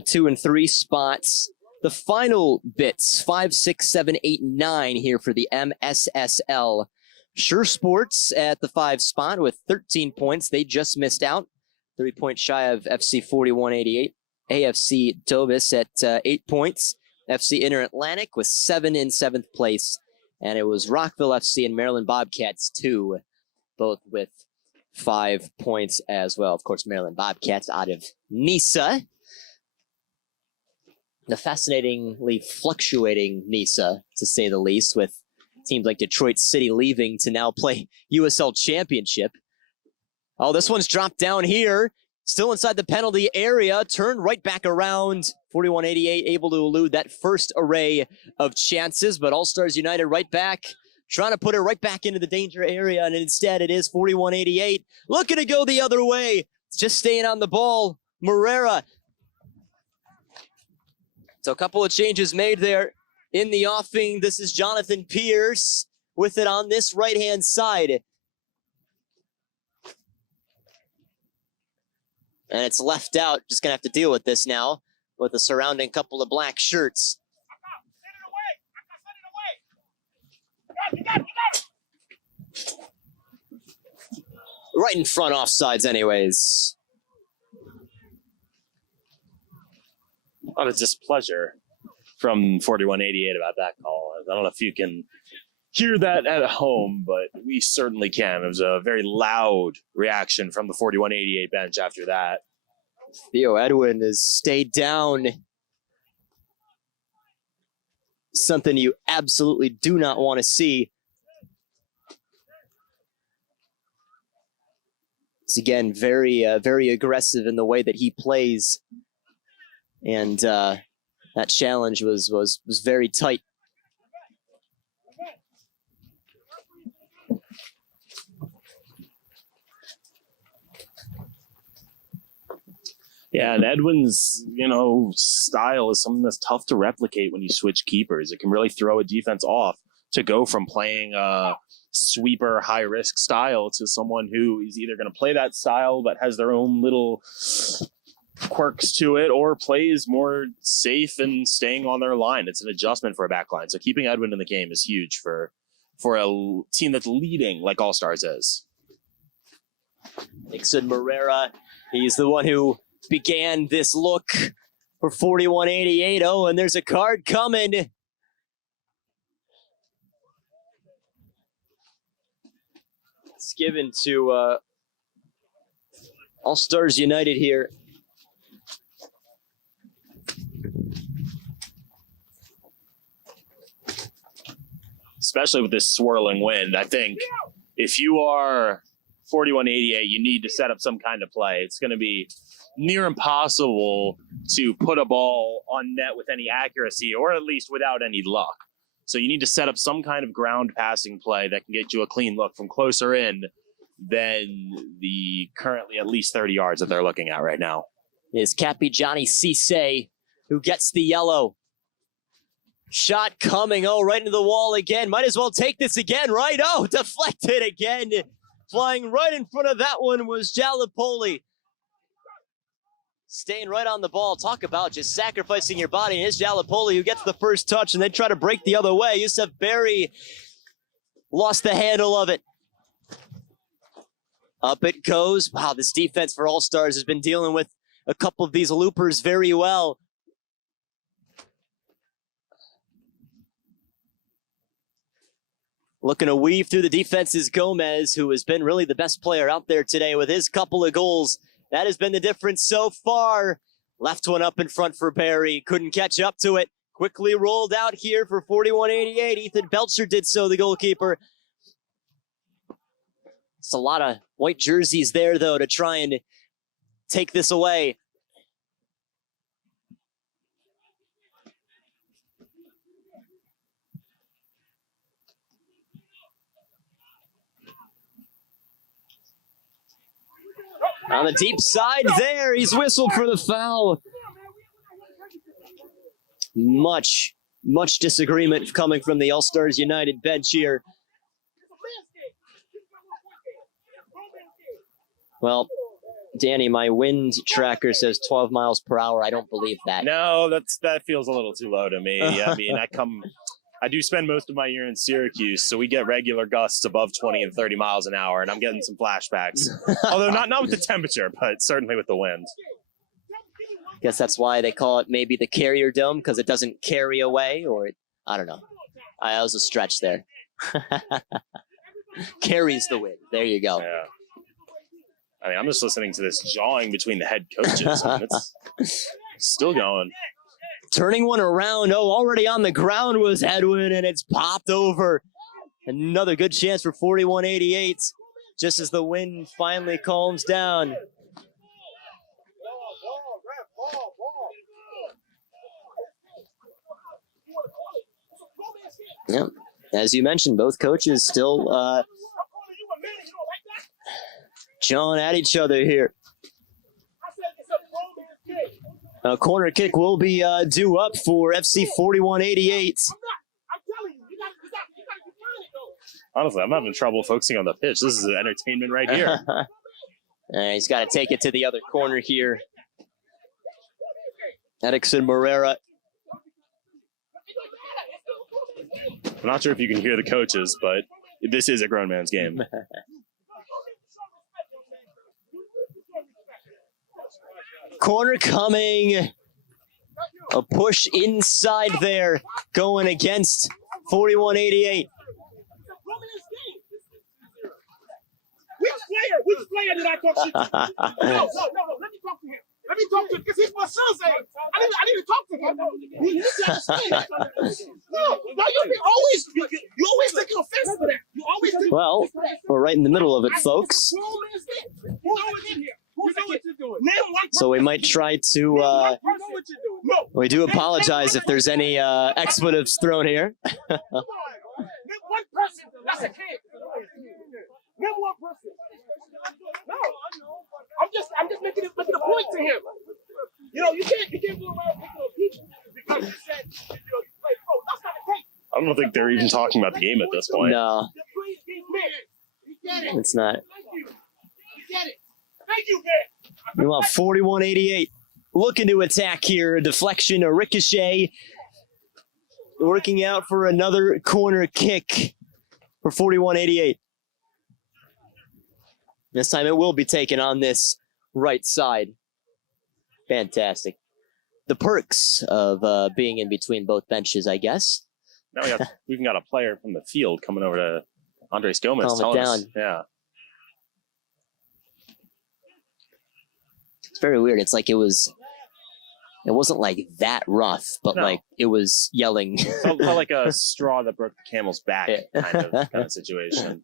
2 and 3 spots. The final bits, 5, 6, 7, 8, 9 here for the MSSL. Sure Sports at the 5 spot with 13 points. They just missed out. 3 points shy of FC4188. AFC Dobis at 8 points. FC Inter-Atlantic with 7 in 7th place. And it was Rockville FC and Maryland Bobcats 2, both with 5 points as well. Of course, Maryland Bobcats out of NISA. The fascinatingly fluctuating NISA, to say the least, with teams like Detroit City leaving to now play USL Championship. Oh, this one's dropped down here. Still inside the penalty area, turned right back around. 4188 able to elude that first array of chances, but AllStars United right back, trying to put it right back into the danger area, and instead it is 4188 looking to go the other way. Just staying on the ball. Morera. So a couple of changes made there in the offing. This is Jonathan Pierce with it on this right-hand side. And it's left out. Just going to have to deal with this now with the surrounding couple of black shirts. Right in front, offsides anyways. A lot of displeasure from 4188 about that call. I don't know if you can hear that at home, but we certainly can. It was a very loud reaction from the 4188 bench after that. Theo Edwin has stayed down. Something you absolutely do not want to see. It's again very aggressive in the way that he plays. And that challenge was very tight. Yeah, and Edwin's, style is something that's tough to replicate when you switch keepers. It can really throw a defense off, to go from playing a sweeper high risk style to someone who is either going to play that style but has their own little quirks to it, or plays more safe and staying on their line. It's an adjustment for a back line. So keeping Edwin in the game is huge for a team that's leading like AllStars is. Nixon Morera, he's the one who began this look for 4188. Oh, and there's a card coming. It's given to AllStars United here. Especially with this swirling wind, I think if you are 4188, you need to set up some kind of play. It's going to be near impossible to put a ball on net with any accuracy, or at least without any luck. So you need to set up some kind of ground passing play that can get you a clean look from closer in than the currently at least 30 yards that they're looking at right now. Is Cappy Johnny Cisse, who gets the yellow. Shot coming, oh, right into the wall again. Might as well take this again, right? Oh, deflected again. Flying right in front of that one was Jalapoli. Staying right on the ball. Talk about just sacrificing your body. And it's Jalapoli who gets the first touch and then try to break the other way. Yusuf Berry lost the handle of it. Up it goes. Wow, this defense for AllStars has been dealing with a couple of these loopers very well. Looking to weave through the defense is Gomez, who has been really the best player out there today with his couple of goals. That has been the difference so far. Left one up in front for Barry. Couldn't catch up to it. Quickly rolled out here for 4188. Ethan Belcher did so, the goalkeeper. It's a lot of white jerseys there, though, to try and take this away. On the deep side there, he's whistled for the foul. Much disagreement coming from the AllStars United bench here. Well, Danny, my wind tracker says 12 miles per hour. I don't believe that. No, that feels a little too low to me. I mean, I do spend most of my year in Syracuse, so we get regular gusts above 20 and 30 miles an hour, and I'm getting some flashbacks. Although not with the temperature, but certainly with the wind. Guess that's why they call it maybe the carrier dome, because it doesn't carry away, or I don't know. That was a stretch there. Carries the wind. There you go. Yeah. I mean, I'm just listening to this jawing between the head coaches. I mean, it's still going. Turning one around. Oh, already on the ground was Edwin, and it's popped over. Another good chance for 4188, just as the wind finally calms down. Yep. As you mentioned, both coaches still jawing at each other here. A corner kick will be due up for FC4188. Honestly, I'm having trouble focusing on the pitch. This is entertainment right here. He's got to take it to the other corner here. Edixon Morera. I'm not sure if you can hear the coaches, but this is a grown man's game. Corner coming. A push inside there, going against 4188. Which player did I talk shit to? No, let me talk to him. Let me talk to him, because he's my son's age. I need to talk to him. You need to understand. No, you always taking offense to that. You always take Well, we're right in the middle of it, folks. So we might try to, we do apologize if there's any expletives thrown here. One person, that's a kid. Name one person. No, I'm just making a point to him. You know, you can't go around picking on people because you said, you play pro. That's not the case. I don't think they're even talking about the game at this point. No, it's not. Meanwhile, 4188 looking to attack here. A deflection, a ricochet. Working out for another corner kick for 4188. This time it will be taken on this right side. Fantastic. The perks of being in between both benches, I guess. Now we even got a player from the field coming over to Andres Gomez. Calm it telling down. us, yeah. It's very weird. It's like it wasn't like that rough, but No. like it was yelling. Felt like a straw that broke the camel's back kind of situation.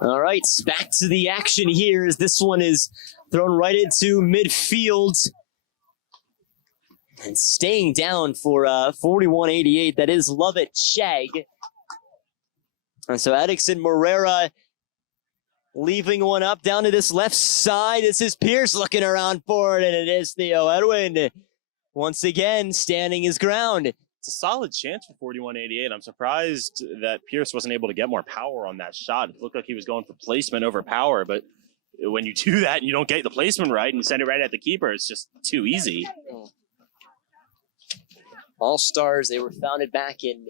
All right, back to the action here as this one is thrown right into midfield. And staying down for 4188, that is Lovett Shag. And so Edixon Morera leaving one up down to this left side. This is Pierce looking around for it, and it is Theo Edwin once again standing his ground. It's a solid chance for 4188. I'm surprised that Pierce wasn't able to get more power on that shot. It looked like he was going for placement over power, but when you do that and you don't get the placement right and send it right at the keeper, it's just too easy. AllStars, they were founded back in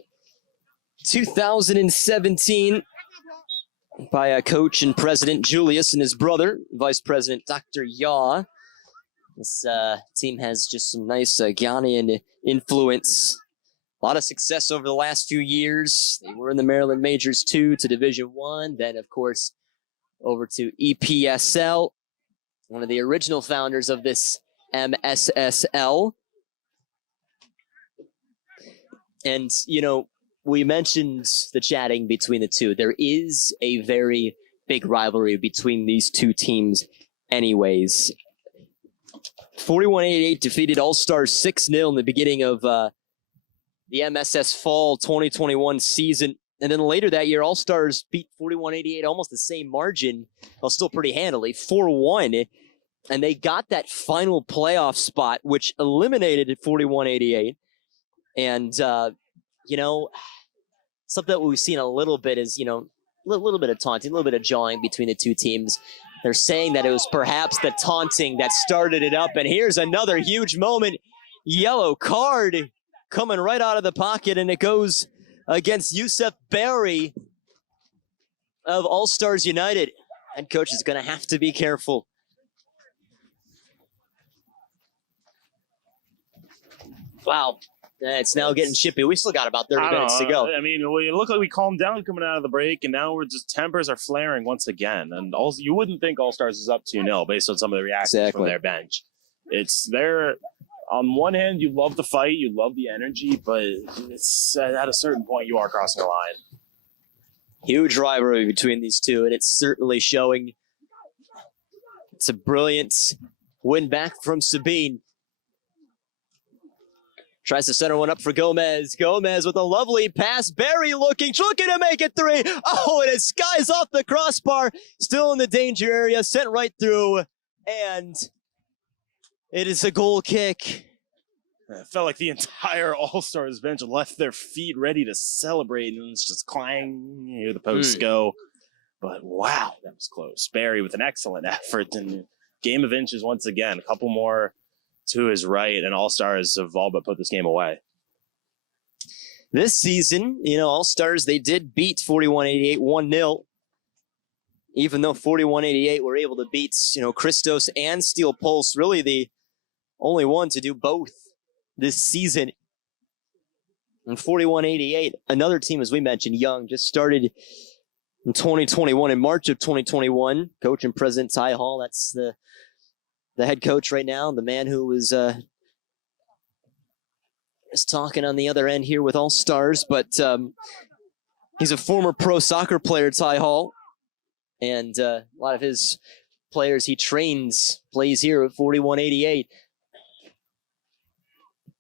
2017 by a coach and president Julius and his brother, vice president Dr. Yaw. This team has just some nice Ghanaian influence. A lot of success over the last few years. They were in the Maryland Majors 2 to Division 1, then of course over to EPSL. One of the original founders of this MSSL. And, you know, we mentioned the chatting between the two. There is a very big rivalry between these two teams anyways. 4188 defeated AllStars 6-0 in the beginning of the MSS Fall 2021 season. And then later that year, AllStars beat 4188 almost the same margin, well, still pretty handily, 4-1. And they got that final playoff spot, which eliminated 4188. And, you know, something that we've seen a little bit is, you know, a little bit of taunting, a little bit of jawing between the two teams. They're saying that it was perhaps the taunting that started it up. And here's another huge moment. Yellow card coming right out of the pocket, and it goes against Yusuf Berry of AllStars United. Head coach is going to have to be careful. Wow. It's now getting chippy. We still got about 30 minutes to go. I mean, it looked like we calmed down coming out of the break, and now we're just tempers are flaring once again. And also, you wouldn't think AllStars is up 2-0 based on some of the reactions from their bench. It's there. On one hand, you love the fight, you love the energy, but it's at a certain point you are crossing a line. Huge rivalry between these two, and it's certainly showing. It's a brilliant win back from Sabine. Tries to center one up for Gomez. Gomez with a lovely pass. Barry looking to make it 3. Oh, and it skies off the crossbar. Still in the danger area. Sent right through. And it is a goal kick. It felt like the entire AllStars bench left their feet ready to celebrate, and it's just clang. You hear the posts go. But wow, that was close. Barry with an excellent effort, and game of inches once again. A couple more to his right, and AllStars have all but put this game away. This season, you know, AllStars, they did beat 4188 1-0. Even though 4188 were able to beat, you know, Christos and Steel Pulse, really the only one to do both this season. And 4188, another team, as we mentioned, young, just started in 2021, in March of 2021. Coach and President Ty Hall, that's the head coach right now, the man who was just talking on the other end here with AllStars, but he's a former pro soccer player, Ty Hall, and a lot of his players he trains plays here at 4188.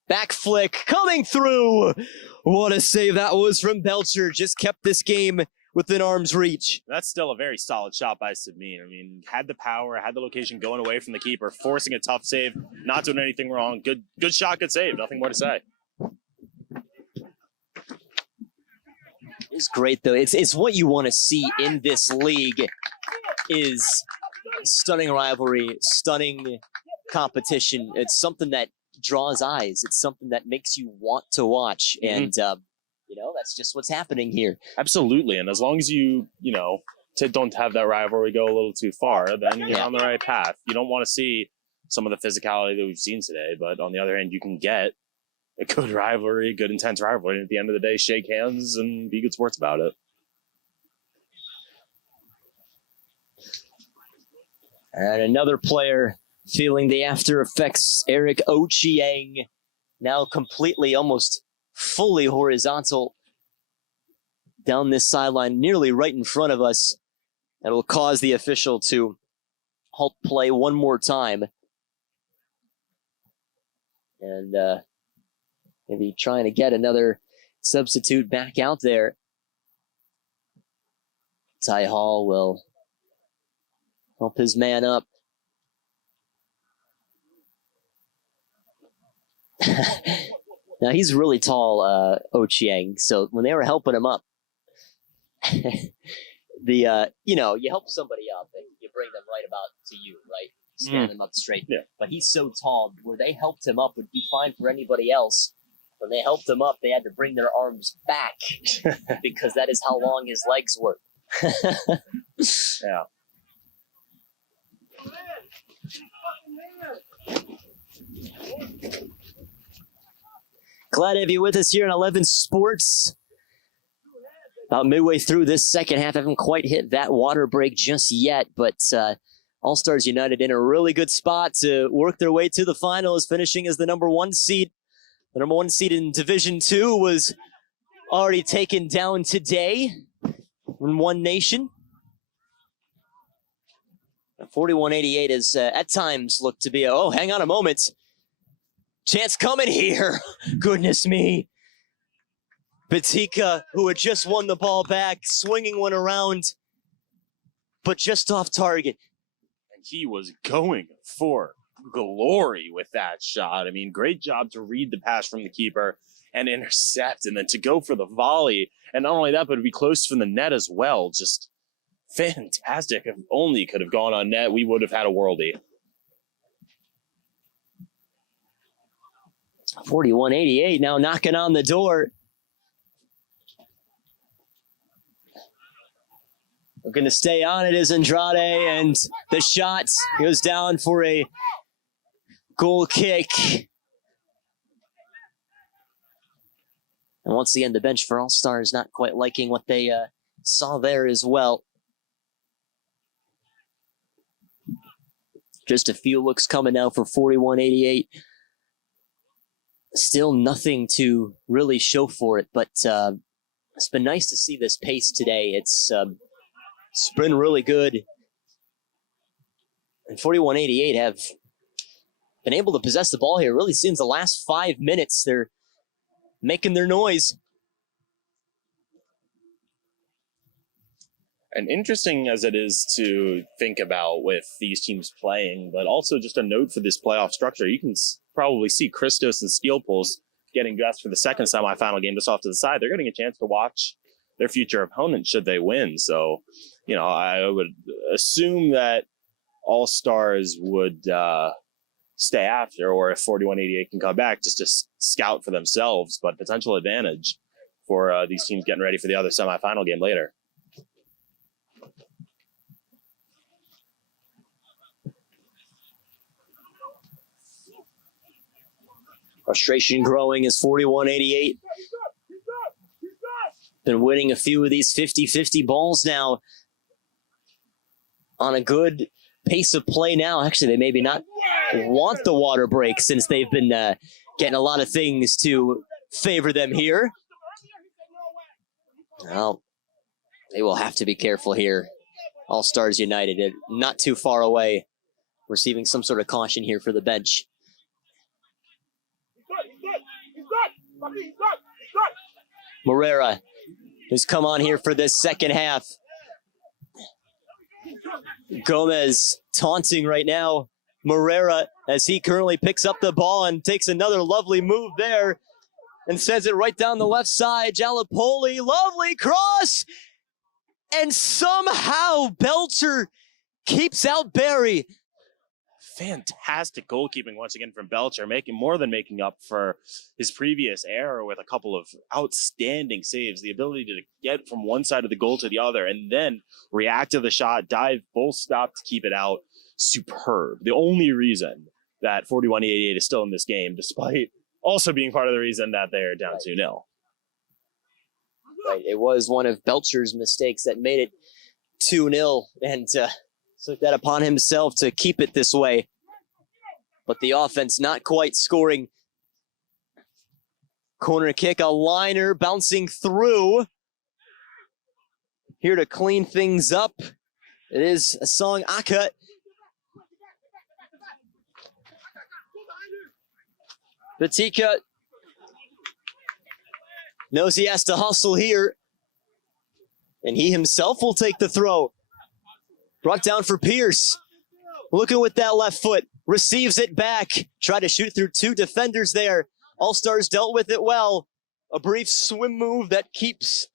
Back flick coming through. What a save that was from Belcher. Just kept this game within arm's reach. That's still a very solid shot by Sabine. I mean, had the power, had the location going away from the keeper, forcing a tough save, not doing anything wrong. Good shot, good save. Nothing more to say. It's great though. It's what you want to see in this league is stunning rivalry, stunning competition. It's something that draws eyes. It's something that makes you want to watch. And, you know, that's just what's happening here. Absolutely. And as long as you don't have that rivalry go a little too far, then you're on the right path. You don't want to see some of the physicality that we've seen today. But on the other hand, you can get a good rivalry, good intense rivalry. And at the end of the day, shake hands and be good sports about it. And another player feeling the after effects, Eric Ochieng, now completely, almost fully horizontal down this sideline, nearly right in front of us. That will cause the official to halt play one more time. And maybe trying to get another substitute back out there. Ty Hall will help his man up. Now he's really tall, Ochieng. So when they were helping him up, you know, you help somebody up and you bring them right about to you, right? Stand them up straight. Yeah. But he's so tall, where they helped him up would be fine for anybody else. When they helped him up, they had to bring their arms back because that is how long his legs were. Yeah. Glad to have you with us here on 11 Sports. About midway through this second half, haven't quite hit that water break just yet, but AllStars United in a really good spot to work their way to the finals, finishing as the number 1 seed. The number 1 seed in Division 2 was already taken down today in One Nation. 4188 is at times looked to be oh, hang on a moment. Chance coming here. Goodness me. Batika, who had just won the ball back, swinging one around, but just off target. And he was going for glory with that shot. I mean, great job to read the pass from the keeper and intercept, and then to go for the volley. And not only that, but to be close from the net as well. Just fantastic. If only could have gone on net, we would have had a worldie. 4188 now knocking on the door. Looking to stay on it is Andrade, and the shot goes down for a goal kick. And once again, the bench for AllStars not quite liking what they saw there as well. Just a few looks coming now for 4188. Still nothing to really show for it, but it's been nice to see this pace today. It's been really good. And 4188 have been able to possess the ball here really since the last 5 minutes. They're making their noise. And interesting as it is to think about with these teams playing, but also just a note for this playoff structure. You can probably see Christos and Steel Pulse getting dressed for the second semifinal game just off to the side. They're getting a chance to watch their future opponent should they win. So, you know, I would assume that AllStars would stay after, or if 4188 can come back, just to scout for themselves, but potential advantage for these teams getting ready for the other semifinal game later. Frustration growing as 4188 been winning a few of these 50-50 balls now on a good pace of play now. Actually, they maybe not want the water break since they've been getting a lot of things to favor them here. Well, they will have to be careful here. AllStars United, not too far away, receiving some sort of caution here for the bench. Morera who's come on here for this second half. Gomez taunting right now Morera as he currently picks up the ball and takes another lovely move there and sends it right down the left side. Jalapoli, lovely cross, and somehow Belcher keeps out Barry. Fantastic goalkeeping once again from Belcher, more than making up for his previous error with a couple of outstanding saves. The ability to get from one side of the goal to the other and then react to the shot, dive, full stop to keep it out. Superb. The only reason that 4188 is still in this game, despite also being part of the reason that they're down 2-0. Right, it was one of Belcher's mistakes that made it 2-0, and took that upon himself to keep it this way. But the offense not quite scoring. Corner kick, a liner bouncing through. Here to clean things up. It is a Song Aka. Batika knows he has to hustle here. And he himself will take the throw. Brought down for Pierce. Looking with that left foot. Receives it back. Tried to shoot through two defenders there. AllStars dealt with it well. A brief swim move that keeps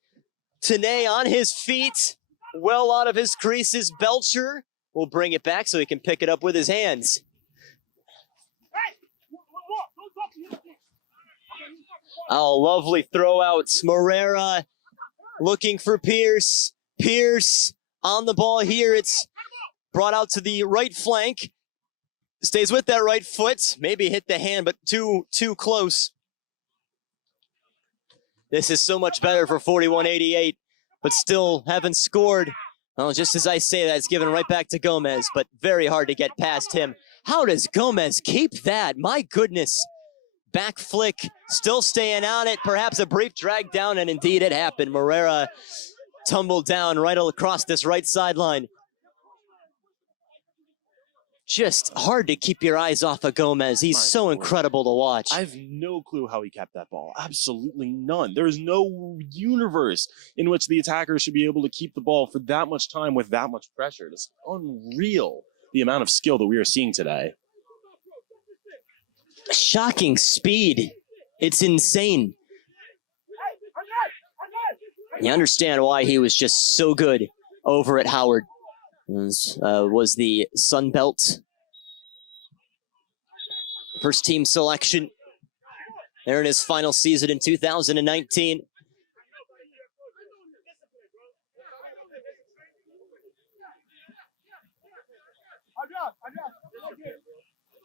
Tanay on his feet. Well out of his creases. Belcher will bring it back so he can pick it up with his hands. Oh, lovely throw outs. Morera looking for Pierce. Pierce on the ball here. It's brought out to the right flank. Stays with that right foot. Maybe hit the hand, but too close. This is so much better for 4188, but still haven't scored. Well, just as I say that, it's given right back to Gomez, but very hard to get past him. How does Gomez keep that? My goodness. Back flick, still staying on it. Perhaps a brief drag down, and indeed it happened. Morera tumbled down right across this right sideline. Just hard to keep your eyes off of Gomez. He's so incredible to watch. I have no clue how he kept that ball. Absolutely none. There is no universe in which the attacker should be able to keep the ball for that much time with that much pressure. It's unreal, the amount of skill that we are seeing today. Shocking speed. It's insane. You understand why he was just so good over at Howard. Was the Sun Belt first team selection there in his final season in 2019.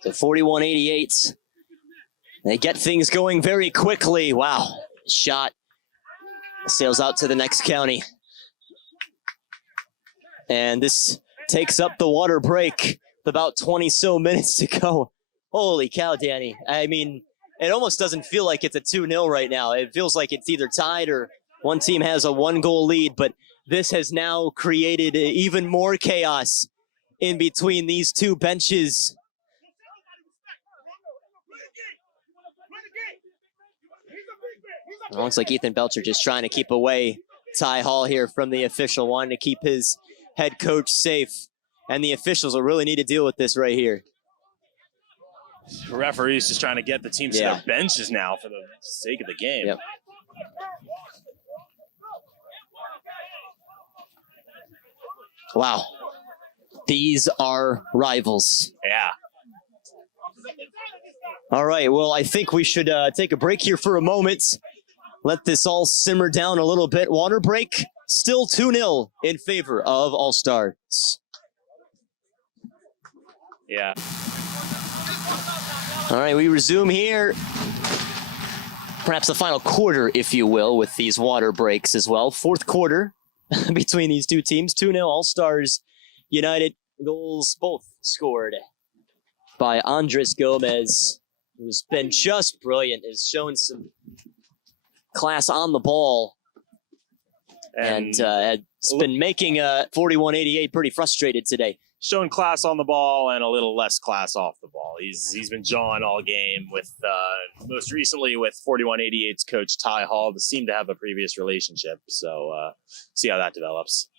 The 4188, they get things going very quickly. Wow, shot sails out to the next county. And this takes up the water break with about 20 so minutes to go. Holy cow, Danny. I mean, it almost doesn't feel like it's a 2-0 right now. It feels like it's either tied or one team has a 1-goal lead, but this has now created even more chaos in between these two benches. It looks like Ethan Belcher just trying to keep away Ty Hall here from the official, wanting to keep his head coach safe, and the officials will really need to deal with this right here. Referees just trying to get the team to their benches now for the sake of the game. Yep. Wow. These are rivals. Yeah. All right, well, I think we should take a break here for a moment. Let this all simmer down a little bit. Water break. Still 2-0 in favor of AllStars. Yeah. All right, we resume here. Perhaps the final quarter, if you will, with these water breaks as well. Fourth quarter between these two teams. 2-0 AllStars United. Goals both scored by Andres Gomez, who's been just brilliant, has shown some class on the ball. And it's been making 4188 pretty frustrated today. showing class on the ball and a little less class off the ball. He's been jawing all game with most recently with 4188's coach Ty Hall. They seem to have a previous relationship, so see how that develops.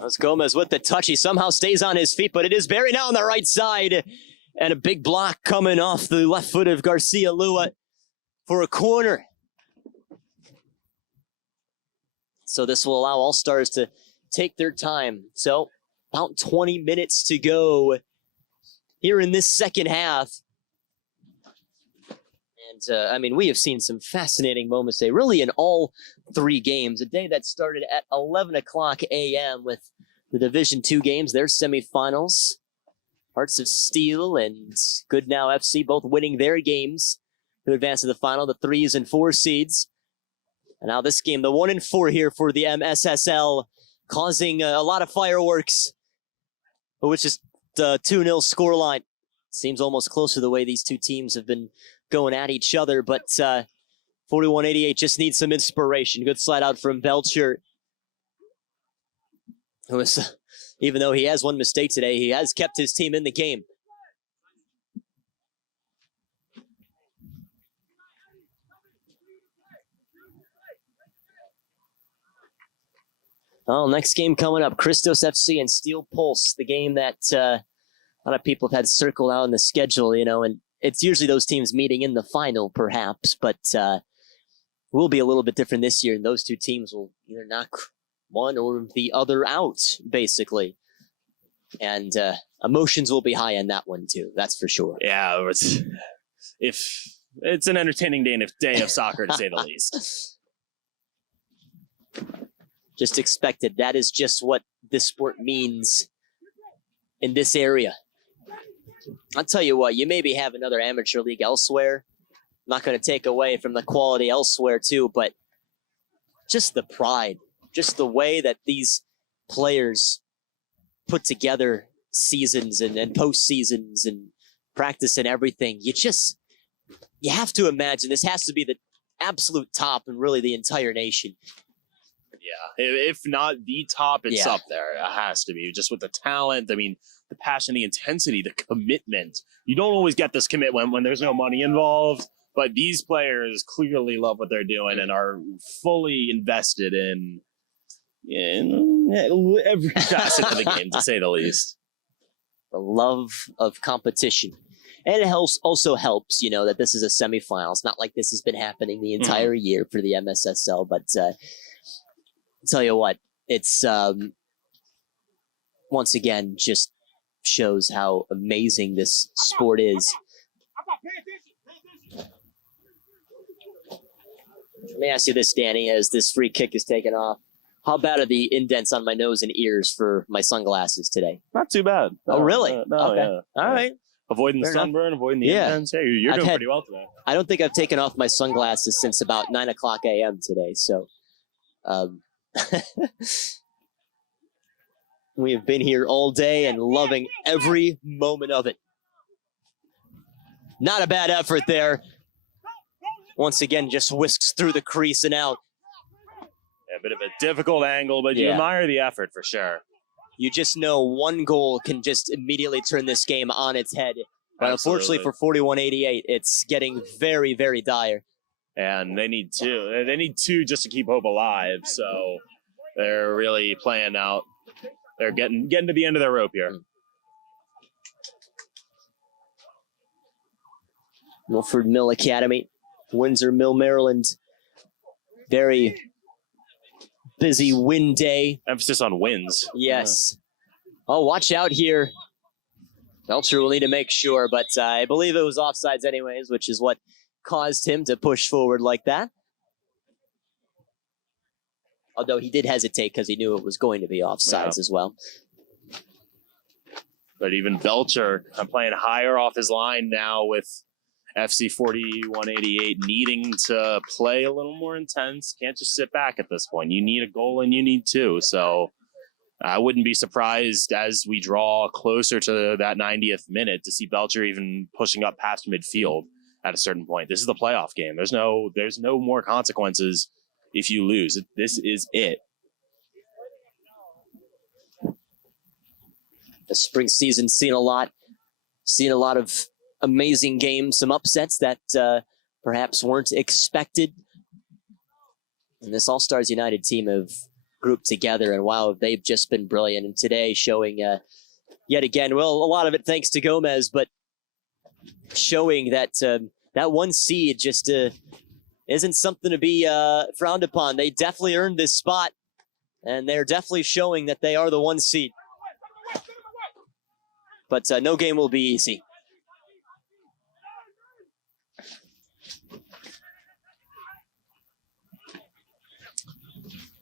That's Gomez with the touch. He somehow stays on his feet, but it is Barry now on the right side. And a big block coming off the left foot of Garcia Lua for a corner. So this will allow AllStars to take their time. So about 20 minutes to go here in this second half. And I mean, we have seen some fascinating moments today, really in all three games. A day that started at 11 o'clock a.m. with the Division II games, their semifinals. Hearts of Steel and Goodnow FC both winning their games to advance to the final, the 3s and 4 seeds. And now this game, the 1 and 4 here for the MSSL, causing a lot of fireworks, which is the 2-0 scoreline. Seems almost close to the way these two teams have been going at each other, but 4188 just needs some inspiration. Good slide out from Belcher, who is, even though he has one mistake today, he has kept his team in the game. Oh, next game coming up, Christos FC and Steel Pulse, the game that a lot of people have had circled out in the schedule, you know, and it's usually those teams meeting in the final, perhaps, but will be a little bit different this year, and those two teams will either knock one or the other out, basically. And emotions will be high in that one, too, that's for sure. Yeah, it's an entertaining day of soccer, to say the least. Just expected. That is just what this sport means in this area. I'll tell you what, you maybe have another amateur league elsewhere. I'm not going to take away from the quality elsewhere too, but just the pride, just the way that these players put together seasons and postseasons and practice and everything. You have to imagine this has to be the absolute top in really the entire nation. Yeah, if not the top, it's up there. It has to be, just with the talent. I mean, the passion, the intensity, the commitment. You don't always get this commitment when there's no money involved, but these players clearly love what they're doing and are fully invested in every facet of the game, to say the least. The love of competition. And it also helps, you know, that this is a semifinal. It's not like this has been happening the entire year for the MSSL, but I'll tell you what, it's once again just shows how amazing this sport is. Let me ask you this, Danny, as this free kick is taken off. How bad are the indents on my nose and ears for my sunglasses today? Not too bad. Oh, really? No, okay. Yeah. All right. Avoiding Fair the sunburn, enough. avoiding the indents. Hey, you're doing pretty well today. I don't think I've taken off my sunglasses since about 9 o'clock a.m. today, so we have been here all day and loving every moment of it. Not a bad effort there. Once again, just whisks through the crease and out. Yeah, a bit of a difficult angle, but you admire the effort for sure. You just know one goal can just immediately turn this game on its head. But unfortunately for 4188, it's getting very, very dire. And they need two. They need two just to keep hope alive. So they're really playing out. They're getting to the end of their rope here. Milford Mill Academy, Windsor Mill, Maryland. Very busy win day. Emphasis on wins. Yes. Yeah. Oh, watch out here. Belcher will need to make sure, but I believe it was offsides anyways, which is what caused him to push forward like that. Although he did hesitate because he knew it was going to be offsides as well. But even Belcher, I'm playing higher off his line now with FC4188 needing to play a little more intense. Can't just sit back at this point. You need a goal and you need two. So I wouldn't be surprised as we draw closer to that 90th minute to see Belcher even pushing up past midfield at a certain point. This is the playoff game. There's no more consequences if you lose. This is it. The spring season seen a lot of amazing games, some upsets that perhaps weren't expected. And this All-Stars United team have grouped together, and wow, they've just been brilliant. And today showing yet again, well, a lot of it thanks to Gomez, but showing that that one seed just isn't something to be frowned upon. They definitely earned this spot, and they're definitely showing that they are the one seed. But no game will be easy.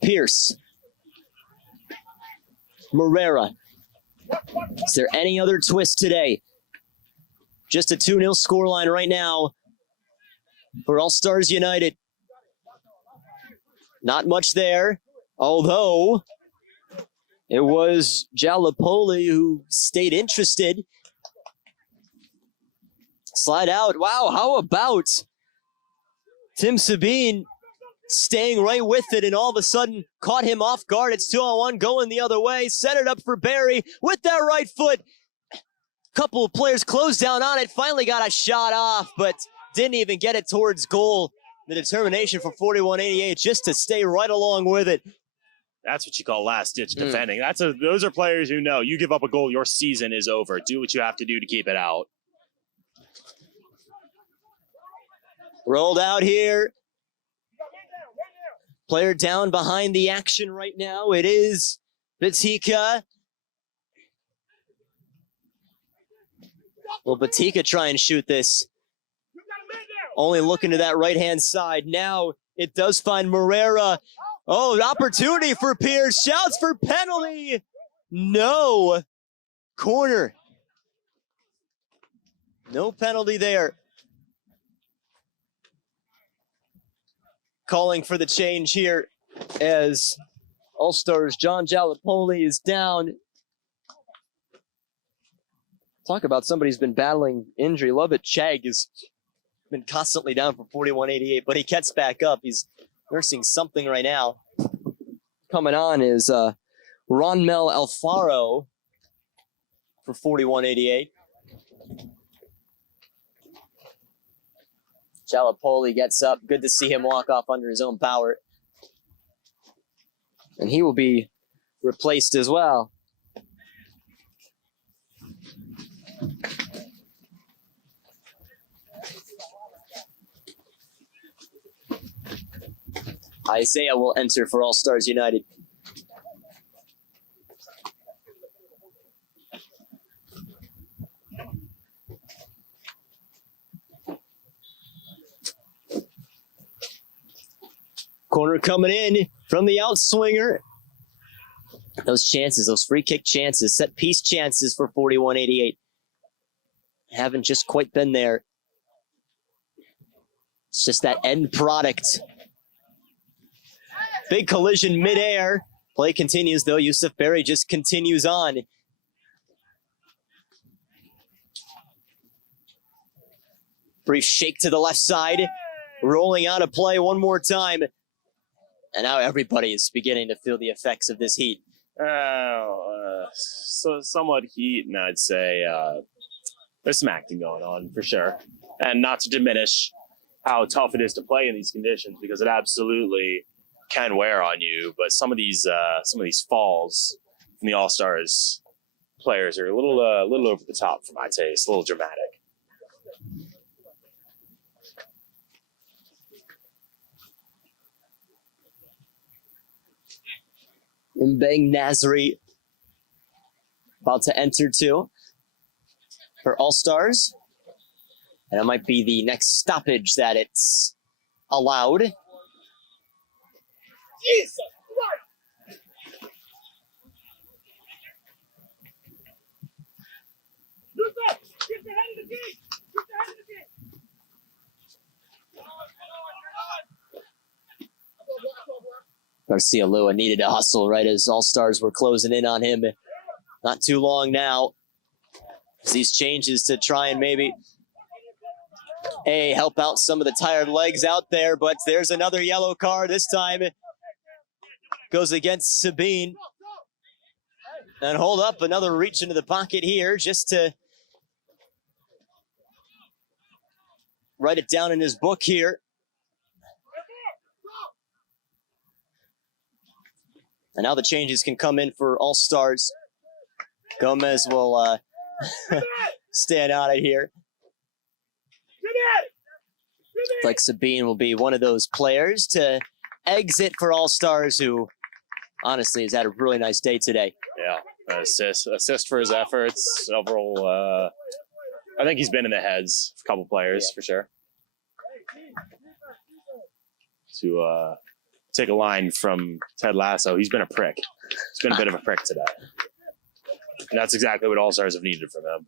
Pierce. Morera. Is there any other twist today? Just a 2-0 scoreline right now for All-Stars United. Not much there, although it was Jalopoli who stayed interested. Slide out. Wow, how about Tim Sabine staying right with it, and all of a sudden caught him off guard. It's 2-on-1 going the other way. Set it up for Barry with that right foot. Couple of players closed down on it. Finally got a shot off, but didn't even get it towards goal. The determination for 4188 just to stay right along with it. That's what you call last-ditch defending. Those are players who know you give up a goal, your season is over. Do what you have to do to keep it out. Rolled out here. Player down behind the action right now. It is Batika. Will Batika try and shoot this? Only looking to that right-hand side. Now it does find Morera. Oh, opportunity for Pierce. Shouts for penalty. No. Corner. No penalty there. Calling for the change here as All-Stars John Jalopoli is down. Talk about somebody who's been battling injury. Lovett Chag has been constantly down for 4188, but he gets back up. He's nursing something right now. Coming on is Ronmel Alfaro for 4188. Jalopoli gets up. Good to see him walk off under his own power. And he will be replaced as well. Isaiah will enter for All-Stars United. Corner coming in from the outswinger. Those chances, those free kick chances, set piece chances for 4188 haven't just quite been there. It's just that end product. Big collision midair. Play continues though. Yusuf Berry just continues on. Brief shake to the left side. Rolling out of play one more time. And now everybody is beginning to feel the effects of this heat. So somewhat heat, and I'd say there's some acting going on for sure. And not to diminish how tough it is to play in these conditions, because it absolutely can wear on you. But some of these falls from the All-Stars players are a little over the top for my taste, a little dramatic. Mbang Nasri about to enter too for All-Stars. And it might be the next stoppage that it's allowed. Jesus! Yusuf, get the head of the game! Get the head of the game! Garcia Lua needed to hustle right as All-Stars were closing in on him. Not too long now. These changes to try and maybe A help out some of the tired legs out there, but there's another yellow card. This time goes against Sabine. And hold up, another reach into the pocket here just to write it down in his book here. And now the changes can come in for AllStars. Gomez will stand out of here. Looks like Sabine will be one of those players to exit for AllStars, who honestly has had a really nice day today. Yeah, assist for his efforts. Overall, I think he's been in the heads of a couple players for sure. To take a line from Ted Lasso, he's been a prick. He's been a bit of a prick today. And that's exactly what AllStars have needed from him.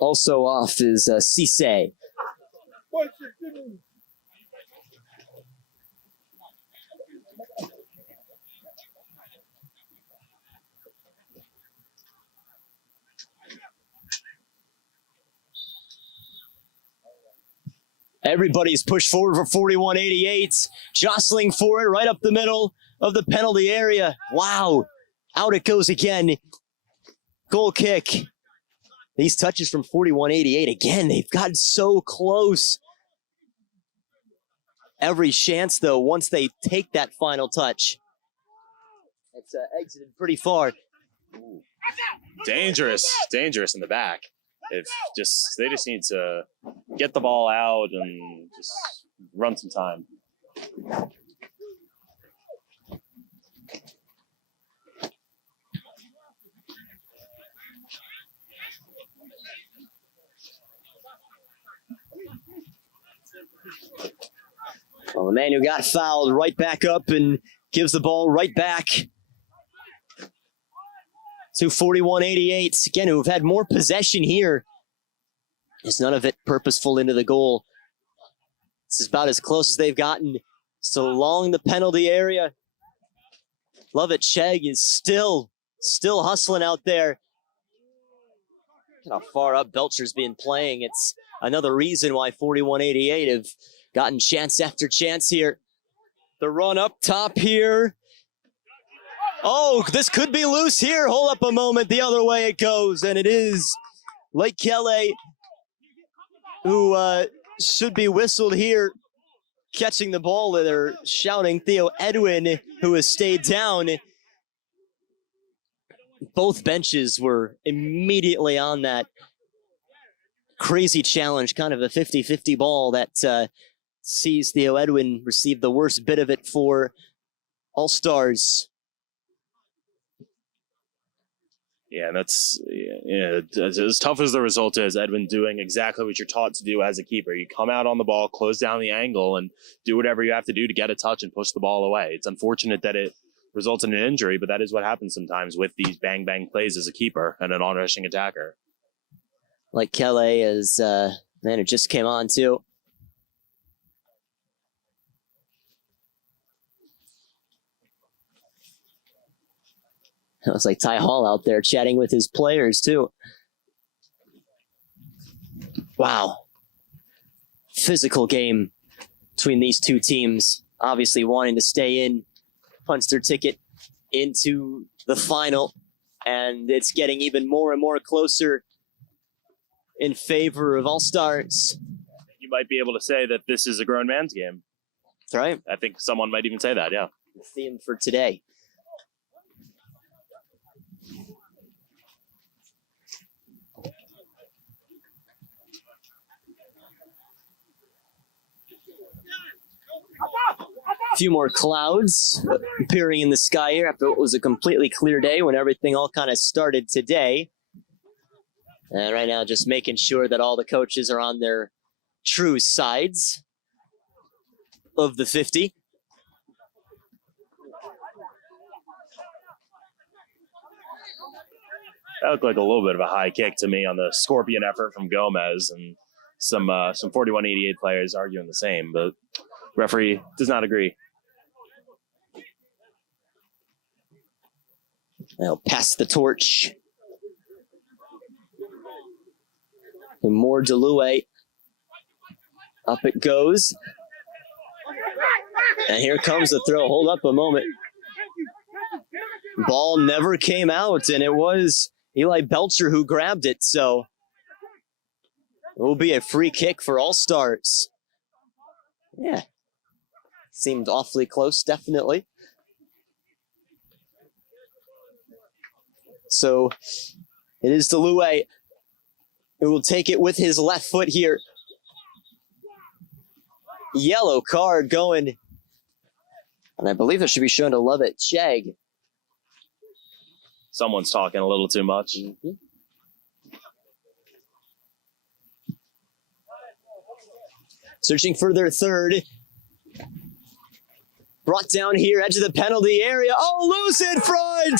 Also off is Cisse. Everybody's pushed forward for 4188, jostling for it right up the middle of the penalty area. Wow, out it goes again. Goal kick. These touches from 4188, again, they've gotten so close. Every chance, though, once they take that final touch. It's exited pretty far. Ooh. Dangerous in the back. They just need to get the ball out and just run some time. Well, the man who got fouled right back up and gives the ball right back to 4188. Again, who have had more possession here. There's none of it purposeful into the goal. This is about as close as they've gotten. So along the penalty area. Lovett Chegg is still hustling out there. Look how far up Belcher's been playing. It's another reason why 4188 have gotten chance after chance here. The run up top here. Oh, this could be loose here. Hold up a moment. The other way it goes. And it is Lake Kelly who should be whistled here. Catching the ball. They're shouting Theo Edwin, who has stayed down. Both benches were immediately on that crazy challenge, kind of a 50-50 ball that sees Theo Edwin receive the worst bit of it for AllStars. Yeah, and that's as tough as the result is. Edwin doing exactly what you're taught to do as a keeper. You come out on the ball, close down the angle, and do whatever you have to do to get a touch and push the ball away. It's unfortunate that it results in an injury, but that is what happens sometimes with these bang-bang plays as a keeper and an on-rushing attacker. Like Kelly is, man, it just came on too. It was like Ty Hall out there chatting with his players too. Wow. Physical game between these two teams. Obviously wanting to stay in, punch their ticket into the final. And it's getting even more and more closer in favor of AllStars. You might be able to say that this is a grown man's game. That's right. I think someone might even say that, yeah. The theme for today. A few more clouds appearing in the sky here after it was a completely clear day when everything all kind of started today. And right now just making sure that all the coaches are on their true sides of the 50. That looked like a little bit of a high kick to me on the scorpion effort from Gomez, and some 4188 players arguing the same, but referee does not agree. They'll pass the torch And more Delue. Up it goes. And here comes the throw. Hold up a moment. Ball never came out, and it was Eli Belcher who grabbed it, so it will be a free kick for AllStars. Yeah. Seemed awfully close, definitely. So it is Delue who will take it with his left foot here. Yellow card going. And I believe it should be shown to Lovett Chegg. Someone's talking a little too much. Mm-hmm. Searching for their third. Brought down here, edge of the penalty area. Oh, loose in front!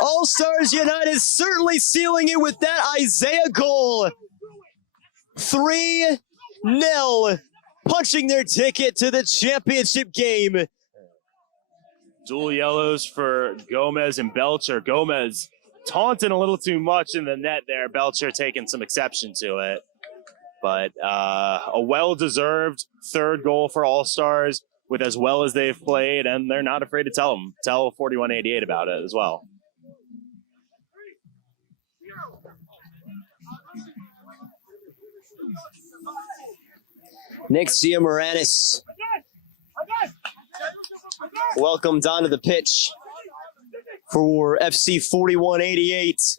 AllStars United certainly sealing it with that Isaiah goal. 3-0. Punching their ticket to the championship game. Dual yellows for Gomez and Belcher. Gomez taunting a little too much in the net there. Belcher taking some exception to it. But a well-deserved third goal for AllStars with as well as they've played, and they're not afraid to tell 4188 about it as well. Nick Moranis welcomed onto the pitch for FC4188.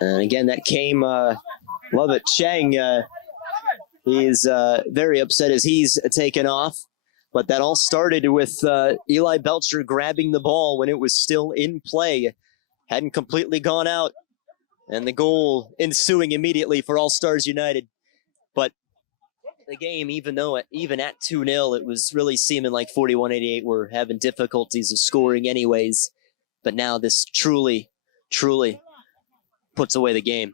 And again, that came, Lovett Chang. He's very upset as he's taken off. But that all started with Eli Belcher grabbing the ball when it was still in play. Hadn't completely gone out. And the goal ensuing immediately for AllStars United. But the game, even at 2-0, it was really seeming like 4188 were having difficulties of scoring anyways. But now this truly puts away the game.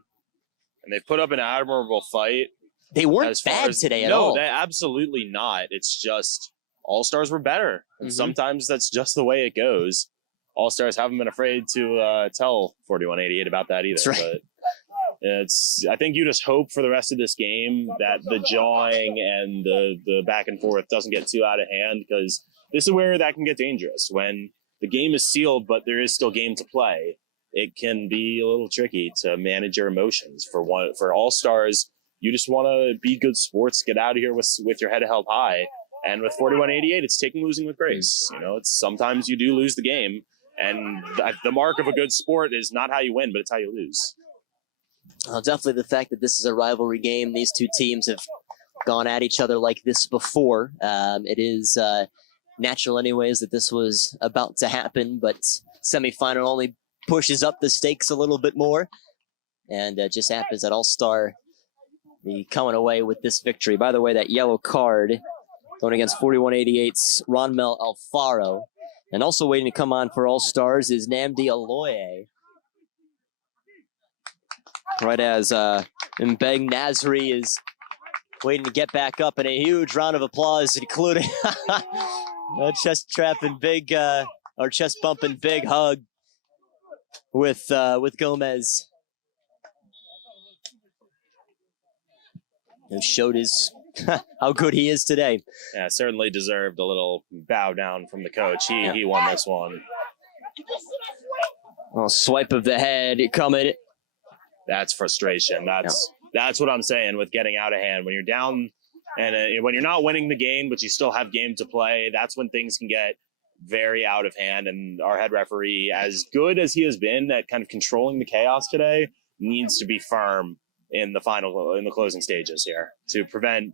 And they put up an admirable fight. They weren't bad today at all. No, absolutely not. It's just AllStars were better. And sometimes that's just the way it goes. AllStars haven't been afraid to tell 4188 about that either. That's right. But I think you just hope for the rest of this game that the jawing and the back and forth doesn't get too out of hand, because this is where that can get dangerous. When the game is sealed, but there is still game to play, it can be a little tricky to manage your emotions. For AllStars, you just want to be good sports, get out of here with your head held high. And with 4188, it's taking losing with grace. You know, it's sometimes you do lose the game, and the mark of a good sport is not how you win, but it's how you lose. Definitely the fact that this is a rivalry game. These two teams have gone at each other like this before. It is natural anyways that this was about to happen, but semifinal only pushes up the stakes a little bit more. And it just happens that AllStar be coming away with this victory. By the way, that yellow card going against 4188's Ronmel Alfaro. And also waiting to come on for AllStars is Namdi Aloye. Right as Mbeng Nasri is waiting to get back up, and a huge round of applause, including a chest trapping big, or chest bumping big hug with Gomez, who showed his how good he is today. Yeah, certainly deserved a little bow down from the coach. He won this one. Well, swipe of the head coming. That's frustration. That's what I'm saying with getting out of hand. When you're down and when you're not winning the game, but you still have game to play, that's when things can get very out of hand. And our head referee, as good as he has been at kind of controlling the chaos today, needs to be firm in the closing stages here to prevent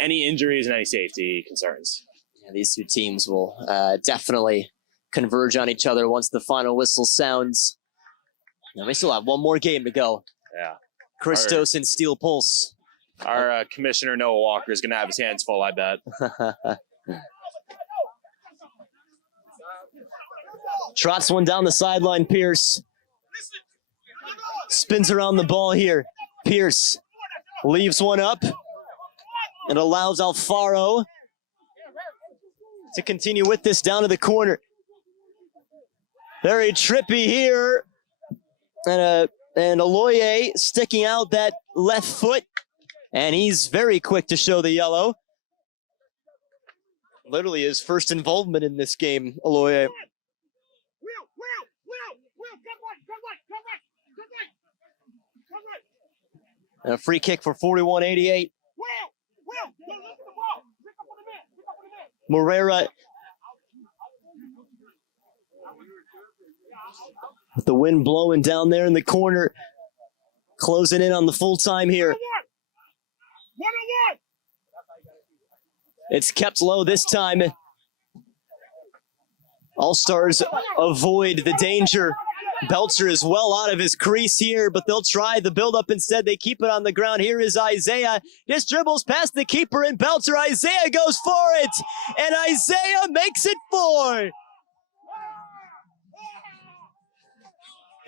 any injuries and any safety concerns. Yeah, these two teams will definitely converge on each other once the final whistle sounds. And we still have one more game to go. Yeah. Christos and Steel Pulse. Our Commissioner Noah Walker is going to have his hands full, I bet. Trots one down the sideline, Pierce. Spins around the ball here. Pierce leaves one up and allows Alfaro to continue with this down to the corner. Very trippy here. And Aloye sticking out that left foot. And he's very quick to show the yellow. Literally his first involvement in this game, Aloye. And a free kick for 4188. Morera with the wind blowing down there in the corner, closing in on the full time here. It's kept low this time. AllStars avoid the danger. Belcher is well out of his crease here, but they'll try the build-up instead. They keep it on the ground. Here is Isaiah. Just dribbles past the keeper and Belcher. Isaiah goes for it, and Isaiah makes it 4.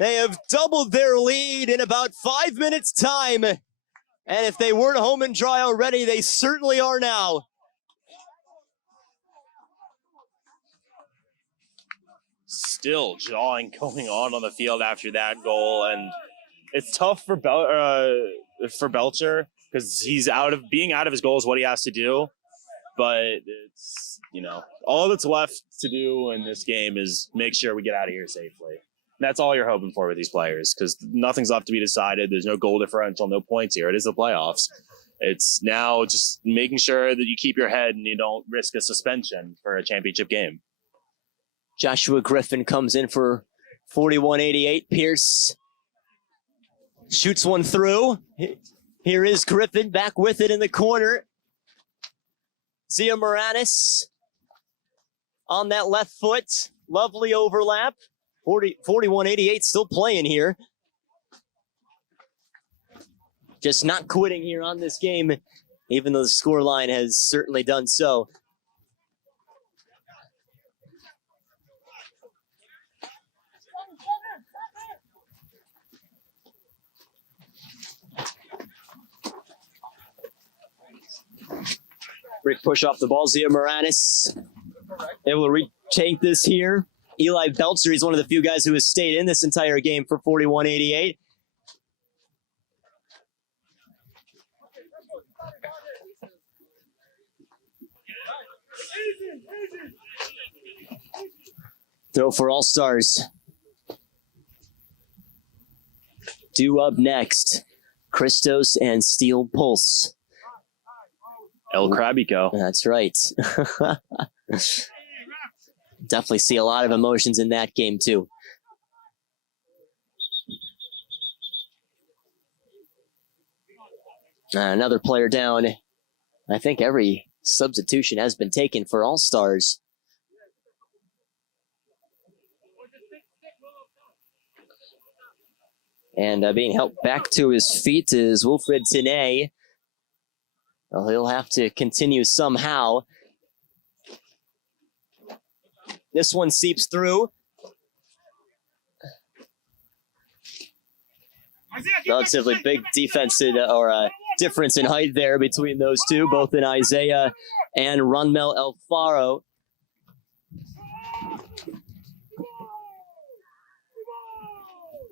They have doubled their lead in about 5 minutes' time. And if they weren't home and dry already, they certainly are now. Still jawing going on the field after that goal, and it's tough for Belcher because he's being out of his goal is what he has to do. But it's, you know, all that's left to do in this game is make sure we get out of here safely. And that's all you're hoping for with these players, because nothing's left to be decided. There's no goal differential, no points here. It is the playoffs. It's now just making sure that you keep your head and you don't risk a suspension for a championship game. Joshua Griffin comes in for 4188. Pierce shoots one through. Here is Griffin back with it in the corner. Zia Moranis on that left foot. Lovely overlap. 4188 still playing here. Just not quitting here on this game, even though the scoreline has certainly done so. Brick push off the ball. Zia Moranis able to retake this here. Eli Belcher, he's one of the few guys who has stayed in this entire game for 4188. Throw for AllStars. Due up next, Christos and Steel Pulse. El Crabico. That's right. Definitely see a lot of emotions in that game, too. Another player down. I think every substitution has been taken for AllStars. And being helped back to his feet is Wilfred Tenay. Well, he'll have to continue somehow. This one seeps through. Relatively big defensive difference in height there between those two, both in Isaiah and Runmel Alfaro.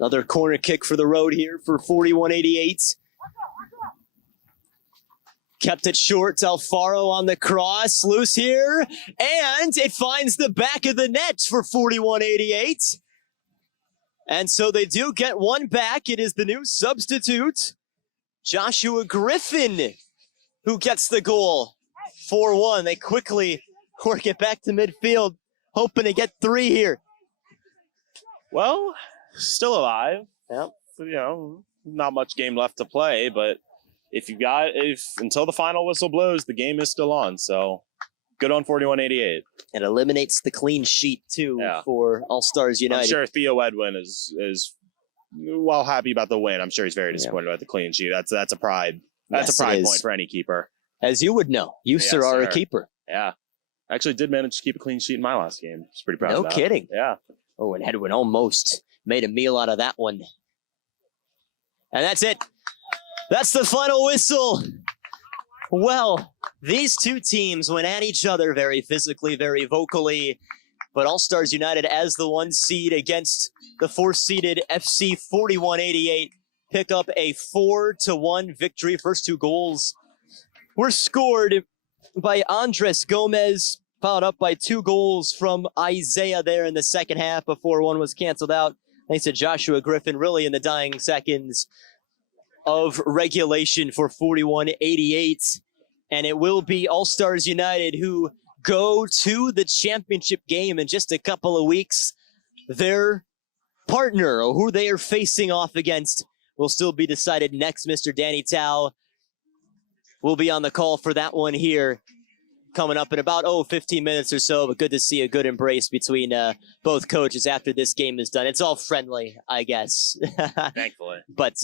Another corner kick for the road here for 4188. Kept it short. Alfaro on the cross. Loose here. And it finds the back of the net for 4188. And so they do get one back. It is the new substitute, Joshua Griffin, who gets the goal. 4-1. They quickly work it back to midfield, hoping to get 3 here. Well, still alive. Yep. You know, not much game left to play, but if until the final whistle blows, the game is still on. So good on 4188. It eliminates the clean sheet too for AllStars United. I'm sure Theo Edwin is well happy about the win. I'm sure he's very disappointed about the clean sheet. That's a pride. That's a pride point for any keeper. As you would know, you sir are a keeper. Yeah, I actually did manage to keep a clean sheet in my last game. Just pretty proud of that. No kidding. Yeah. Oh, and Edwin almost made a meal out of that one. And that's it. That's the final whistle. Well, These two teams went at each other very physically, very vocally, but AllStars United as the 1 seed against the 4-seeded FC4188 pick up a 4-1 victory. First 2 goals were scored by Andres Gomez, followed up by 2 goals from Isaiah there in the second half before one was canceled out thanks to Joshua Griffin, really in the dying seconds of regulation for 4188. And it will be AllStars United who go to the championship game in just a couple of weeks. Their partner, or who they are facing off against, will still be decided next. Mr. Danny Tao will be on the call for that one here, coming up in about 15 minutes or so. But good to see a good embrace between both coaches after this game is done. It's all friendly, I guess. Thankfully. But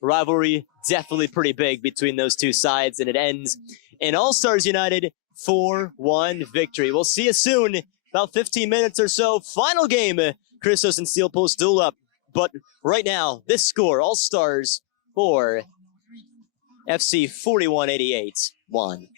rivalry definitely pretty big between those two sides, and it ends in AllStars United 4-1 victory. We'll see you soon, about 15 minutes or so. Final game, Christos and Steel Post duel up. But right now, this score, AllStars 4, FC 4188 1.